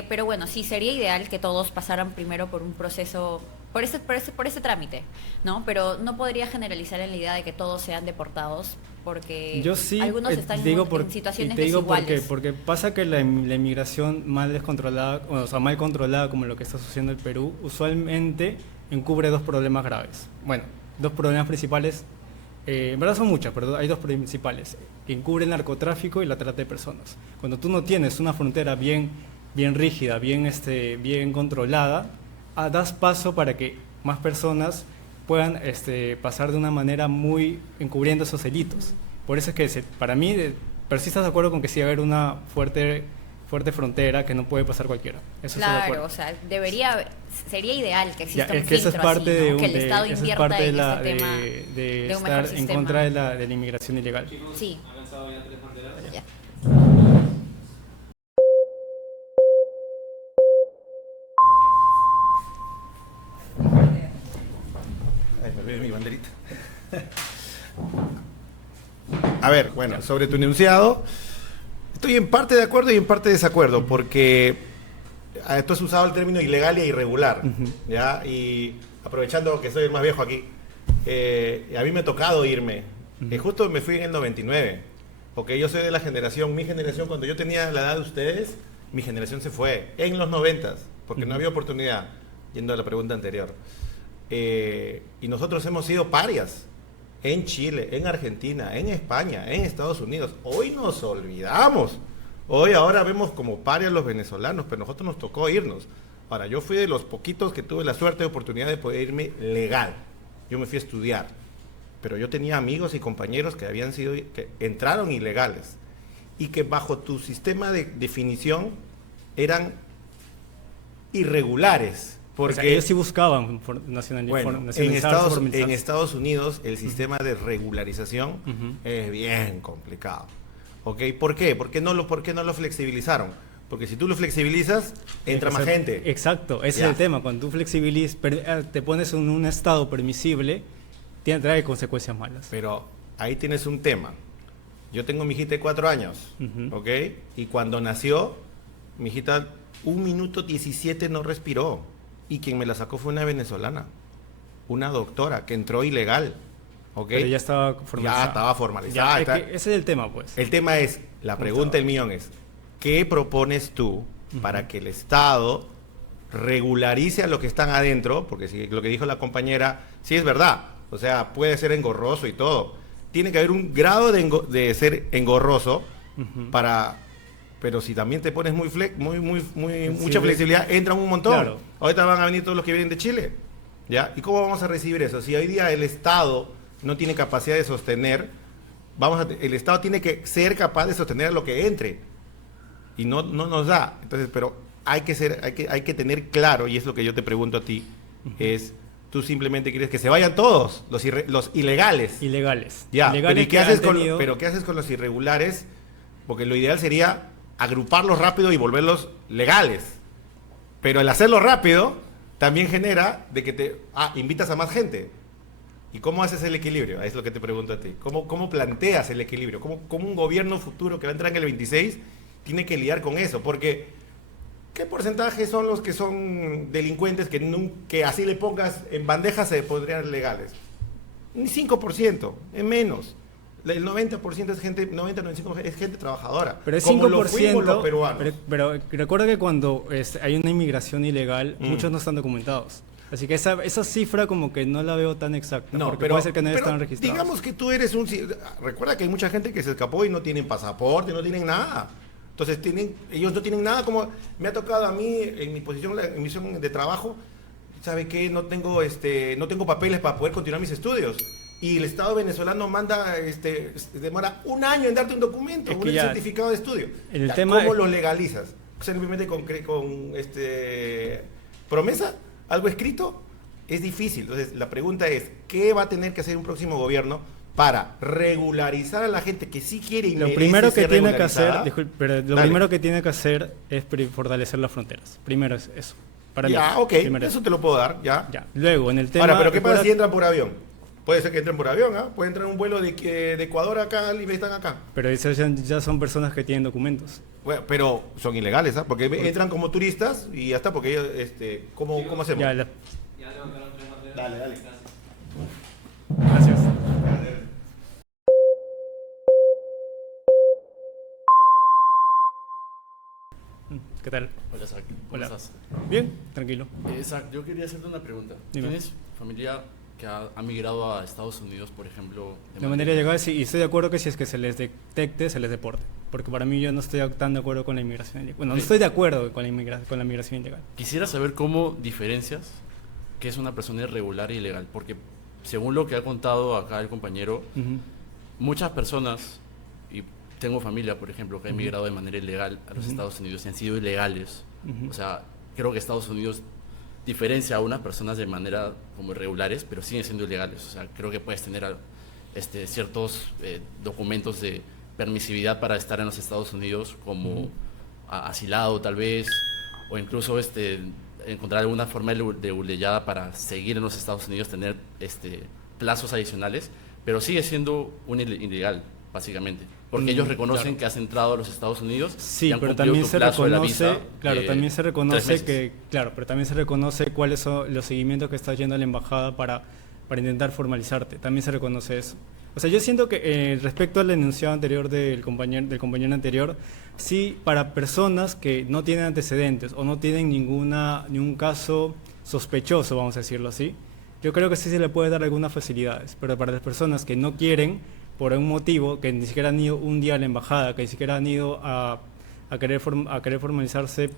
Pero bueno, sí, sería ideal que todos pasaran primero por un proceso, por ese trámite, ¿no? Pero no podría generalizar en la idea de que todos sean deportados, porque Yo sí algunos están en situaciones y te digo desiguales. porque pasa que la inmigración mal descontrolada, o sea, mal controlada como lo que está sucediendo en Perú, usualmente encubre 2 problemas graves. Bueno, 2 problemas principales, en verdad son muchas, pero hay 2 principales. Encubre el narcotráfico y la trata de personas. Cuando tú no tienes una frontera bien rígida, bien controlada, das paso para que más personas puedan pasar de una manera muy encubriendo esos delitos. Por eso es que para mí, pero sí estás de acuerdo con que sí va a haber una fuerte frontera que no puede pasar cualquiera. Eso estoy de Claro, acuerdo. o sea, sería ideal que exista Ya, un es que esa filtro es parte así, ¿no? de, Que el Estado esa es invierta parte de en la, este tema de de un mejor estar en sistema. contra de la inmigración ilegal. Sí. Ya. Ay, me olvidé mi banderita. A ver, bueno, sobre tu enunciado, estoy en parte de acuerdo y en parte de desacuerdo, porque tú has usado el término ilegal e irregular, ¿ya? Y aprovechando que soy el más viejo aquí, a mí me ha tocado irme. Justo me fui en el 99, porque yo soy de la generación, mi generación, cuando yo tenía la edad de ustedes, mi generación se fue en los 90, porque no había oportunidad, yendo a la pregunta anterior. Y nosotros hemos sido parias en Chile, en Argentina, en España, en Estados Unidos. Hoy nos olvidamos. Ahora vemos como parias los venezolanos, pero nosotros nos tocó irnos. Ahora, yo fui de los poquitos que tuve la suerte y oportunidad de poder irme legal. Yo me fui a estudiar, pero yo tenía amigos y compañeros que entraron ilegales y que bajo tu sistema de definición eran irregulares. Porque O sea, ellos sí buscaban bueno, nacionalizarse, en Estados Unidos el sistema de regularización es bien complicado. ¿Ok? ¿Por qué? ¿Por qué no lo flexibilizaron? Porque si tú lo flexibilizas, entra más gente. Exacto, ese Ya. es el tema. Cuando tú flexibilizas, te pones en un estado permisible, trae consecuencias malas. Pero ahí tienes un tema. Yo tengo mi hijita de 4 años, ¿ok? Y cuando nació, mi hijita 1 minuto 17 no respiró. Y quien me la sacó fue una venezolana, una doctora que entró ilegal, ¿ok? Pero ya estaba formalizada. Ya estaba formalizada. Ya, ese es el tema, pues. El tema es, la pregunta del millón es, ¿qué propones tú para que el Estado regularice a los que están adentro? Porque si lo que dijo la compañera, sí es verdad, o sea, puede ser engorroso y todo. Tiene que haber un grado de ser engorroso para... Pero si también te pones mucha flexibilidad, entran un montón. Claro. Ahorita van a venir todos los que vienen de Chile, ¿ya? ¿Y cómo vamos a recibir eso? Si hoy día el Estado no tiene capacidad de sostener, el Estado tiene que ser capaz de sostener lo que entre. Y no nos da. Entonces, pero hay que tener claro, y es lo que yo te pregunto a ti, es, tú simplemente quieres que se vayan todos, los ilegales. Ilegales. Ya, Ilegales ¿qué haces tenido... pero ¿qué haces con los irregulares? Porque lo ideal sería agruparlos rápido y volverlos legales. Pero el hacerlo rápido también genera de que invitas a más gente. ¿Y cómo haces el equilibrio? Es lo que te pregunto a ti. ¿Cómo planteas el equilibrio? ¿Cómo un gobierno futuro que va a entrar en el 26 tiene que lidiar con eso? Porque ¿qué porcentaje son los que son delincuentes que así le pongas en bandeja se podrían legales? Ni 5%, es menos. El 90% es gente, 90-95% es gente trabajadora. Pero es como 5%, lo fuimos los peruanos. pero recuerda que cuando hay una inmigración ilegal, muchos no están documentados. Así que esa cifra como que no la veo tan exacta, No, porque pero, puede ser que no pero están registrados. digamos que tú eres un... Recuerda que hay mucha gente que se escapó y no tienen pasaporte, no tienen nada. Entonces ellos no tienen nada, como me ha tocado a mí en mi posición, en mi misión de trabajo, ¿sabe qué? No tengo papeles para poder continuar mis estudios. Y el Estado venezolano demora un año en darte un documento, Es que un ya, certificado de estudio. el Ya, tema ¿cómo es- lo legalizas? Simplemente con promesa, algo escrito, es difícil. Entonces, la pregunta es, ¿qué va a tener que hacer un próximo gobierno para regularizar a la gente que sí quiere y Lo merece primero que ser tiene que hacer, regularizada? pero lo Dale. primero que tiene que hacer es fortalecer las fronteras. Primero es eso. Para mí. Ya, ok, Primero eso te lo puedo dar, ya. Ya. Luego, en el tema... Ahora, pero ¿qué pasa recuerda- si entran por avión? Puede ser que entren por avión, ¿ah? Puede entrar un vuelo de Ecuador acá y están acá. Pero esas ya son personas que tienen documentos. Bueno, pero son ilegales, ¿ah? Porque entran como turistas y ya está, porque ellos, ¿cómo hacemos? Ya, Dale, dale. gracias. ¿Qué tal? Hola, Zach. ¿Cómo Hola. estás? Bien, tranquilo. Zach, yo quería hacerte una pregunta. Dime. ¿Tienes familia que ha migrado a Estados Unidos, por ejemplo? De manera legal, sí, y estoy de acuerdo que si es que se les detecte, se les deporte. Porque para mí yo no estoy tan de acuerdo con la inmigración ilegal. Bueno, no estoy de acuerdo con la migración ilegal. Quisiera saber cómo diferencias qué es una persona irregular e ilegal, porque según lo que ha contado acá el compañero, Ujú. muchas personas, y tengo familia, por ejemplo, que ha emigrado de manera ilegal a los Ujú. Estados Unidos y han sido ilegales. Ujú. O sea, creo que Estados Unidos diferencia a unas personas de manera como irregulares, pero siguen siendo ilegales. O sea, creo que puedes tener ciertos documentos de permisividad para estar en los Estados Unidos, como asilado tal vez, o incluso encontrar alguna forma de leyada para seguir en los Estados Unidos, tener plazos adicionales, pero sigue siendo un ilegal, básicamente. Porque ellos reconocen claro. que has entrado a los Estados Unidos Sí, y han pero cumplido también tu se plazo de la reconoce, visa, claro, también se 3 reconoce meses. que, claro, pero también se reconoce cuáles son los seguimientos que está yendo a la embajada para intentar formalizarte. También se reconoce eso. O sea, yo siento que respecto al enunciado anterior del compañero anterior, sí, para personas que no tienen antecedentes o no tienen ningún caso sospechoso, vamos a decirlo así, yo creo que sí se le puede dar algunas facilidades, pero para las personas que no quieren, por un motivo, que ni siquiera han ido un día a la embajada, que ni siquiera han ido a querer formalizarse,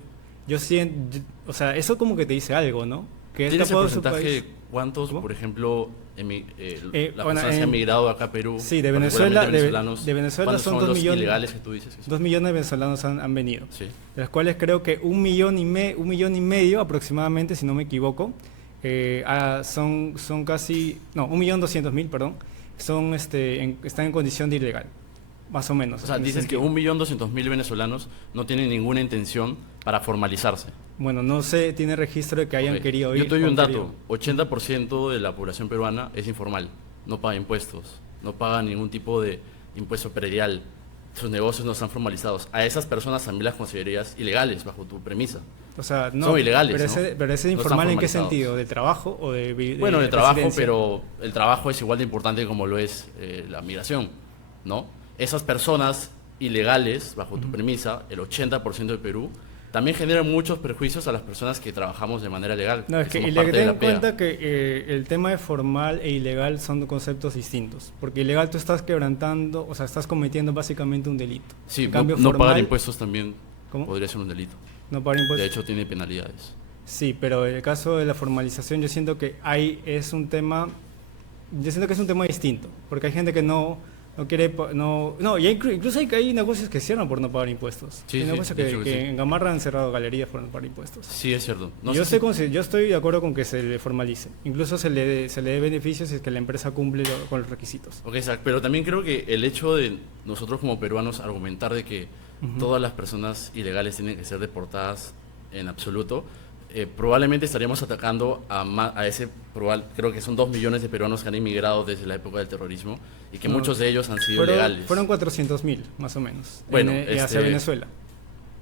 yo siento, o sea, eso como que te dice algo, ¿no? Que ¿Tienes el escapado de su porcentaje país. de cuántos, ¿Cómo? por ejemplo, las bueno, personas que han migrado acá a Perú? sí, de particularmente Venezuela- venezolanos, de Venezuela ¿cuántos son son 2 los millones- ilegales que tú dices? 2 millones de venezolanos han venido, Sí. de los cuales creo que 1,5 millones aproximadamente, si no me equivoco, son casi, no, 1,200,000, perdón, están en condición de ilegal, más o menos. O sea, en ese dices que sentido. 1.200.000 venezolanos no tienen ninguna intención para formalizarse. Bueno, no se tiene registro de que hayan Ok. querido ir. Yo te doy o un han dato, querido. 80% de la población peruana es informal, no paga impuestos, no paga ningún tipo de impuesto predial, sus negocios no están formalizados. A esas personas también las considerarías ilegales bajo tu premisa. O sea, no, Son ilegales, pero ¿no? pero ese No informal están ¿en qué formalizados. sentido? ¿De trabajo o de Bueno, de trabajo, residencia? pero el trabajo es igual de importante como lo es la migración, ¿no? Esas personas ilegales, bajo tu premisa, el 80% de Perú, también generan muchos perjuicios a las personas que trabajamos de manera legal. No, es que somos y parte de ten la en PEA. cuenta que el tema de formal e ilegal son conceptos distintos. Porque ilegal tú estás quebrantando, o sea, estás cometiendo básicamente un delito. Sí, En no, cambio, no pagar formal, impuestos también ¿Cómo? podría ser un delito. No pagar impuestos. De hecho, tiene penalidades. Sí, pero en el caso de la formalización yo siento que ahí es un tema, yo siento que es un tema distinto, porque hay gente que no quiere, no, y incluso hay negocios que cierran por no pagar impuestos. Sí, hay sí, negocios de que, hecho que que sí. en Gamarra han cerrado galerías por no pagar impuestos. Sí, es cierto. No yo, sé yo estoy de acuerdo con que se le formalice, incluso se le dé beneficios si es que la empresa cumple con los requisitos. Ok, Zach, pero también creo que el hecho de nosotros como peruanos argumentar de que todas las personas ilegales tienen que ser deportadas en absoluto, probablemente estaríamos atacando a ese, creo que son 2 millones de peruanos que han inmigrado desde la época del terrorismo y que No, muchos de ellos han sido legales. Fueron 400,000, más o menos, Bueno, hacia Venezuela.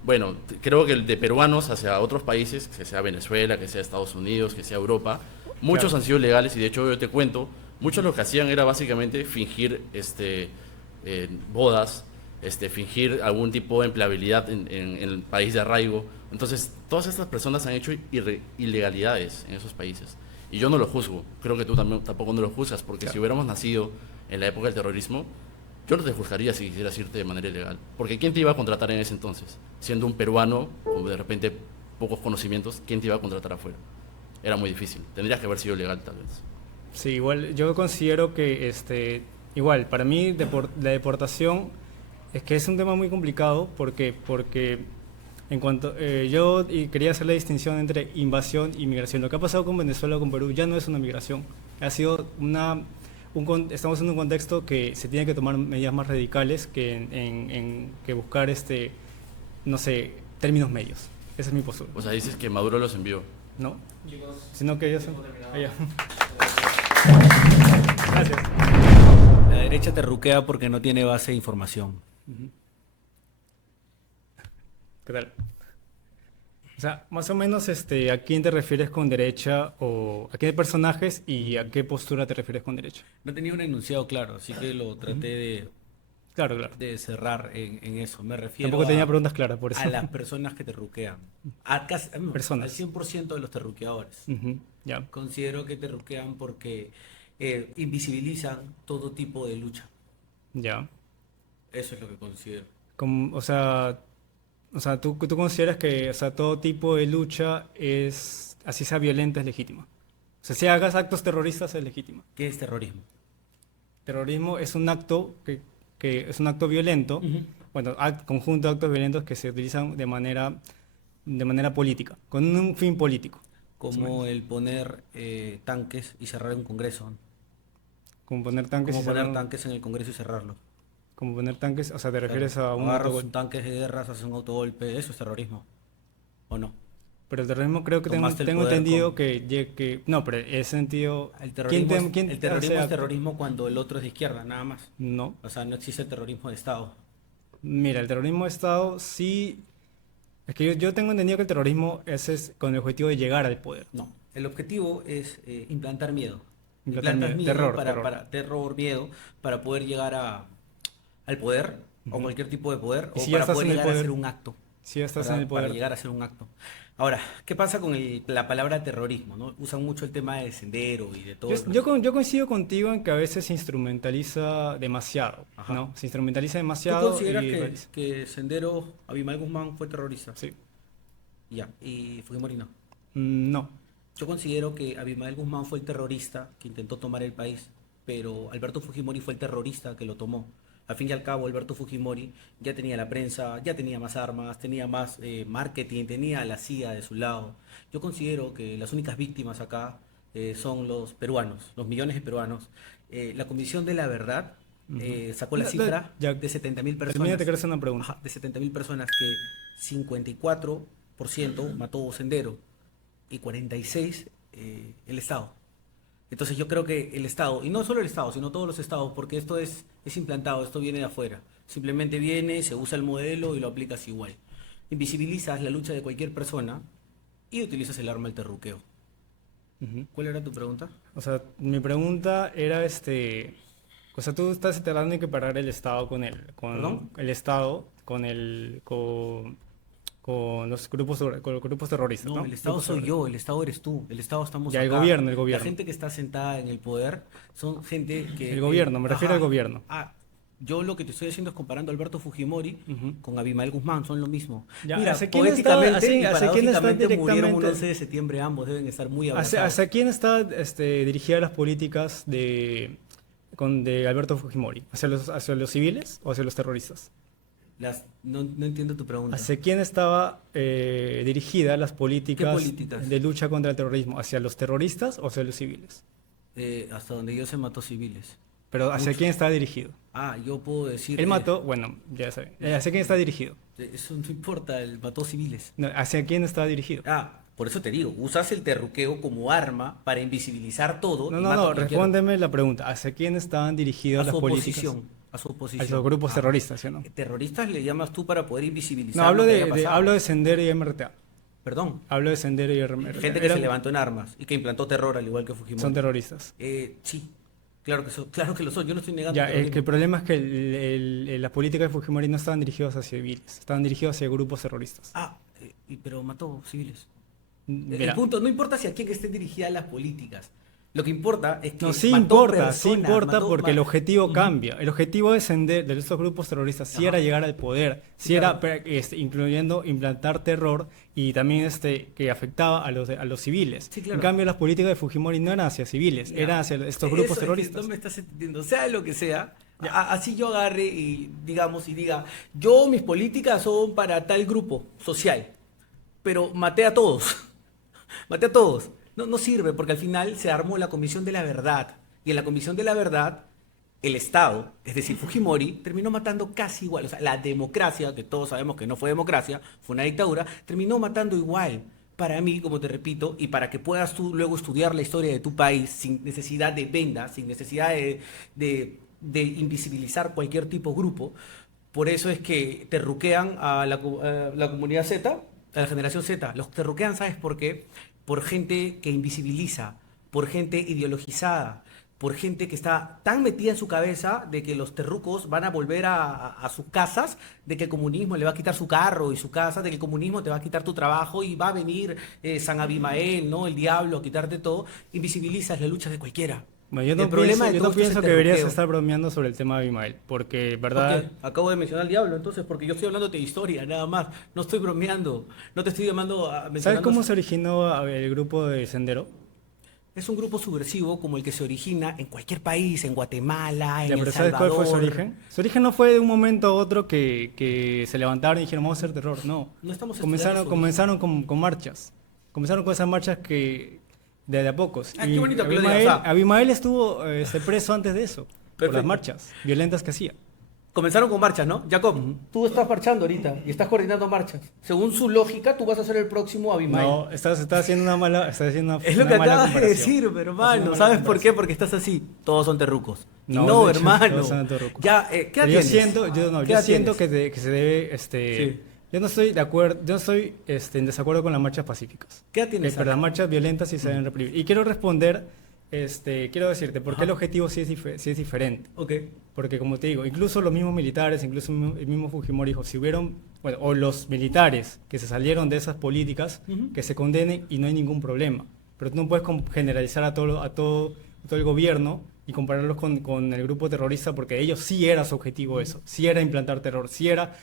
Bueno, creo que el de peruanos hacia otros países, que sea Venezuela, que sea Estados Unidos, que sea Europa, muchos Claro. han sido legales y de hecho yo te cuento, muchos lo que hacían era básicamente fingir bodas fingir algún tipo de empleabilidad en el país de arraigo. Entonces, todas estas personas han hecho ilegalidades en esos países. Y yo no lo juzgo, creo que tú tampoco no lo juzgas, porque si hubiéramos nacido en la época del terrorismo, yo no te juzgaría si quisieras irte de manera ilegal. Porque ¿quién te iba a contratar en ese entonces? Siendo un peruano, con de repente pocos conocimientos, ¿quién te iba a contratar afuera? Era muy difícil, tendrías que haber sido legal tal vez. Sí, igual yo considero que, igual, para mí la deportación es que es un tema muy complicado porque en cuanto quería hacer la distinción entre invasión y migración. Lo que ha pasado con Venezuela o con Perú ya no es una migración, ha sido estamos en un contexto que se tiene que tomar medidas más radicales que buscar no sé, términos medios. Esa es mi postura. O sea, dices que Maduro los envió. ¿No? Sino que ellos son... Gracias. La derecha te ruquea porque no tiene base de información. ¿Qué tal? O sea, más o menos, ¿a quién te refieres con derecha o a qué personajes y a qué postura te refieres con derecha? No tenía un enunciado claro, así que lo traté Claro. de cerrar en eso. Me refiero Tampoco tenía preguntas claras, por eso. a las personas que te ruquean. Personas. Al 100% de los terruqueadores. Ya. Considero que te ruquean porque invisibilizan todo tipo de lucha. Ya. Eso es lo que considero. O sea, ¿tú consideras que, o sea, todo tipo de lucha es, así sea violenta, es legítima? O sea, si hagas actos terroristas es legítima. ¿Qué es terrorismo? Terrorismo es un acto que es un acto violento, bueno, conjunto de actos violentos que se utilizan de manera política, con un fin político. Como el poner tanques y cerrar un congreso. Como poner tanques Como y poner cerrar- tanques en el congreso y cerrarlo. Como poner tanques, o sea, te refieres a un Agarras autogol- un tanques de guerra, haces un autogolpe, eso es terrorismo. ¿O no? Pero el terrorismo creo que tengo Tomaste el poder entendido con- que... No, pero ese sentido... El terrorismo, ¿quién el terrorismo hace es terrorismo cuando el otro es de izquierda, nada más. No. O sea, no existe el terrorismo de Estado. Mira, el terrorismo de Estado sí... Es que yo tengo entendido que el terrorismo es con el objetivo de llegar al poder. No. El objetivo es implantar miedo. Implantar Implantas miedo, terror, para terror, miedo, para poder llegar al poder, o cualquier tipo de poder, ¿Y o si ya para estás poder en el llegar a poder? hacer un acto. Si ya estás para, en el poder... para llegar a hacer un acto. Ahora, ¿qué pasa con la palabra terrorismo? ¿No? Usan mucho el tema de sendero y de todo. Yo coincido contigo en que a veces se instrumentaliza demasiado, Ajá. ¿no? Se instrumentaliza ¿Tú demasiado consideras y... que Sendero, Abimael Guzmán, fue terrorista? Sí. Ya, y Fujimori no. No. Yo considero que Abimael Guzmán fue el terrorista que intentó tomar el país, pero Alberto Fujimori fue el terrorista que lo tomó. Al fin y al cabo, Alberto Fujimori ya tenía la prensa, ya tenía más armas, tenía más marketing, tenía a la CIA de su lado. Yo considero que las únicas víctimas acá son los peruanos, los millones de peruanos. La Comisión de la Verdad sacó la cifra ya, de 70.000 personas. termina, te quiero hacer una pregunta. Ajá, de 70.000 personas que 54% mató Sendero y 46% el Estado. Entonces yo creo que el Estado, y no solo el Estado, sino todos los estados, porque esto es implantado, esto viene de afuera. Simplemente viene, se usa el modelo y lo aplicas igual. Invisibilizas la lucha de cualquier persona y utilizas el arma del terruqueo. ¿Cuál era tu pregunta? O sea, mi pregunta era o sea, tú estás tratando de equiparar el Estado ¿Perdón? el Estado con los grupos terroristas, ¿no? No, el Estado Grupos soy terroristas. yo, el Estado eres tú, el Estado estamos Ya, el acá. gobierno. La gente que está sentada en el poder son gente que... El gobierno, me refiero al gobierno. Yo lo que te estoy haciendo es comparando a Alberto Fujimori con Abimael Guzmán, son lo mismo. Ya, Mira, ¿hacia quién está- poéticamente y hacia quién está paradójicamente murieron un directamente- 11 de septiembre ambos, deben estar muy ¿Hacia abrazados. quién está dirigida las políticas de Alberto Fujimori? ¿Hacia los civiles o hacia los terroristas? No entiendo tu pregunta. ¿Hacia quién estaba dirigida las políticas, ¿Qué políticas? de lucha contra el terrorismo? ¿Hacia los terroristas o hacia los civiles? Hasta donde yo se mató civiles. Pero ¿hacia Mucho. quién estaba dirigido? Yo puedo decir... Él mató, bueno, ya saben. ¿Hacia quién está dirigido? Eso no importa, él mató civiles. No, ¿hacia quién está dirigido? Por eso te digo, usas el terruqueo como arma para invisibilizar todo. No, y no, mata a no, cualquiera. respóndeme la pregunta. ¿Hacia quién estaban dirigidas A las su políticas? oposición. A su oposición. A los grupos terroristas, ¿sí o no? Terroristas le llamas tú para poder invisibilizar. No, hablo lo que de, haya pasado. hablo de Sendero y MRTA. Perdón. Hablo de Sendero y MRTA. Gente que se levantó en armas y que implantó terror al igual que Fujimori. Son terroristas. Sí. Claro que lo son, yo no estoy negando. Ya, el que el terrorismo. problema es que las políticas de Fujimori no estaban dirigidas hacia civiles, estaban dirigidas hacia grupos terroristas. Pero mató civiles. El Mira, punto, no importa si a quién estén dirigidas las políticas. Lo que importa es que no, sí mató importa, sí personas, importa mató- porque el ma- objetivo Ujú. cambia. El objetivo de estos grupos terroristas sí Ajá. era llegar al poder, sí Sí, era claro. incluyendo implantar terror y también que afectaba a los civiles. Sí, claro. En cambio, las políticas de Fujimori no eran hacia civiles, Ya. eran hacia estos grupos Eso es que terroristas. no me estás entendiendo. Sea lo que sea, así yo agarre y diga, yo mis políticas son para tal grupo social, pero maté a todos. Maté a todos. No sirve porque al final se armó la Comisión de la Verdad. Y en la Comisión de la Verdad, el Estado, es decir, Fujimori, terminó matando casi igual. O sea, la democracia, que todos sabemos que no fue democracia, fue una dictadura, terminó matando igual. Para mí, como te repito, y para que puedas tú luego estudiar la historia de tu país sin necesidad de vendas, sin necesidad de invisibilizar cualquier tipo de grupo, por eso es que terruquean a la comunidad Z, a la generación Z. Los terruquean, ¿sabes por qué? Por gente que invisibiliza, por gente ideologizada, por gente que está tan metida en su cabeza de que los terrucos van a volver a sus casas, de que el comunismo le va a quitar su carro y su casa, de que el comunismo te va a quitar tu trabajo y va a venir San Abimael, ¿no? El diablo a quitarte todo. Invisibilizas la lucha de cualquiera. Bueno, yo no El problema pienso, de yo todo no esto es pienso el que deberías terruqueo. estar bromeando sobre el tema de Abimael, porque, ¿Por ¿verdad? qué? Acabo de mencionar al diablo, entonces, porque yo estoy hablando de historia, nada más. No estoy bromeando. No te estoy llamando a ¿Sabes mencionando. cómo se originó el grupo de Sendero? Es un grupo subversivo como el que se origina en cualquier país, en Guatemala, en Ya, El pero ¿sabes cuál fue su Salvador. origen? Su origen no fue de un momento a otro que se levantaron y dijeron vamos a hacer terror, no. No estamos Comenzaron, estudiando su comenzaron con marchas. Comenzaron con esas marchas que de a pocos. Ah, Y qué bonito que lo Abimael, digas, o sea. Abimael estuvo preso antes de eso, por Perfecto. las marchas violentas que hacía. Comenzaron con marchas, ¿no? Jacob, tú estás marchando ahorita y estás coordinando marchas. Según su lógica, tú vas a ser el próximo Abimael. No, estás haciendo una mala, estás haciendo una, Es lo una que mala acabas de comparación. decir, Estás hermano. haciendo una ¿Sabes mala por qué? comparación. Porque estás así. Todos son terrucos. Y No, no, de hecho, hermano. todos son terrucos. Ya, ¿qué edad Pero tienes? ¿Qué yo edad siento tienes? que se debe, Sí. yo no estoy de acuerdo, yo no estoy en desacuerdo con las marchas pacíficas. ¿Qué edad tienes, Pero las Ana? marchas violentas sí se deben reprimir. Y quiero responder, quiero decirte, ¿por qué Ajá. el objetivo sí es diferente? Ok. Porque como te digo, incluso los mismos militares, incluso el mismo Fujimori dijo, si hubieron, bueno, o los militares que se salieron de esas políticas, Ujú. que se condenen y no hay ningún problema. Pero tú no puedes generalizar a todo el gobierno y compararlos con el grupo terrorista porque ellos sí era su objetivo eso, sí era implantar terror, sí era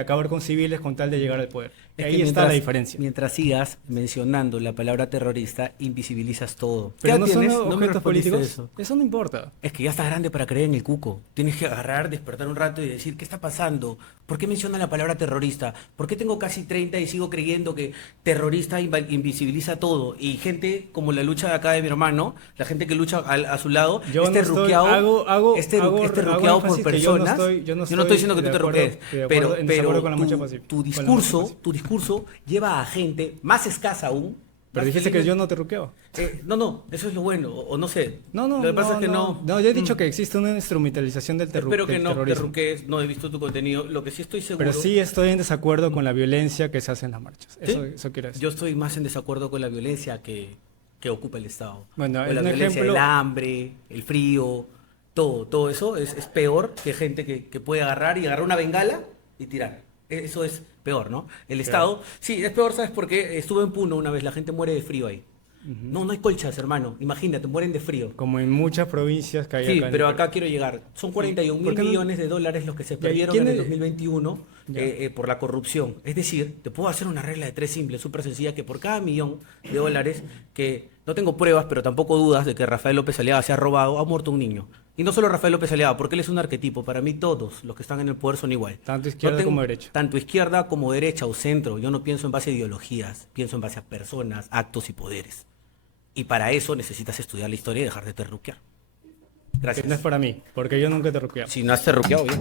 acabar con civiles con tal de llegar al poder. Es Ahí que está la diferencia. Mientras sigas mencionando la palabra terrorista, invisibilizas todo. ¿Qué Pero edad no son tienes? No me objetos respondiste políticos. eso. No importa. Es que ya estás grande para creer en el cuco. Tienes que agarrar, despertar un rato y decir, ¿qué está pasando? ¿Por qué menciona la palabra terrorista? ¿Por qué tengo casi 30 y sigo creyendo que terrorista invisibiliza todo? Y gente como la lucha de acá de mi hermano, la gente que lucha a su lado, Yo es no estoy- terruqueado, hago es terruqueado por énfasis que yo no personas. estoy- yo no estoy estoy diciendo que tú de acuerdo- terruquees, de acuerdo- en desacuerdo con la marcha pacífica, tu con la marcha discurso, pacífica. tu discurso lleva a gente más escasa aún. Pero más dijiste que libre- yo no te ruqueo. no, eso es lo bueno, o no sé. No, Lo que pasa es que no. No, yo he dicho que existe una instrumentalización del, Espero que del no te terrorismo. ruques, no he visto tu contenido. Lo que sí estoy seguro. Pero sí estoy en desacuerdo con la violencia que se hace en las marchas. ¿Sí? Eso quiero decir. Yo estoy más en desacuerdo con la violencia que ocupa el Estado. Bueno, Con es la un violencia ejemplo- del hambre, el frío, todo eso es peor que gente que puede agarrar una bengala y tirar. Eso es peor, ¿no? El Estado, sí, es peor, ¿sabes por qué? Estuve en Puno una vez, la gente muere de frío ahí. No hay colchas, hermano. Imagínate, mueren de frío. Como en muchas provincias que hay Sí, acá en pero el Perú. acá quiero llegar. Son 41 ¿Por mil qué no? millones de dólares los que se ¿y perdieron quién en el es? 2021 Ya. por la corrupción. Es decir, te puedo hacer una regla de tres simples, súper sencilla, que por cada $1.000.000, que no tengo pruebas, pero tampoco dudas de que Rafael López Aliaga se ha robado, ha muerto un niño. Y no solo Rafael López Aliaga, porque él es un arquetipo. Para mí todos los que están en el poder son igual. Tanto izquierda No tengo- como derecha. Tanto izquierda como derecha o centro. Yo no pienso en base a ideologías, pienso en base a personas, actos y poderes. Y para eso necesitas estudiar la historia y dejar de terruquear. Gracias. Que no es para mí, porque yo nunca te ruqueo. Si no has terruqueado, bien.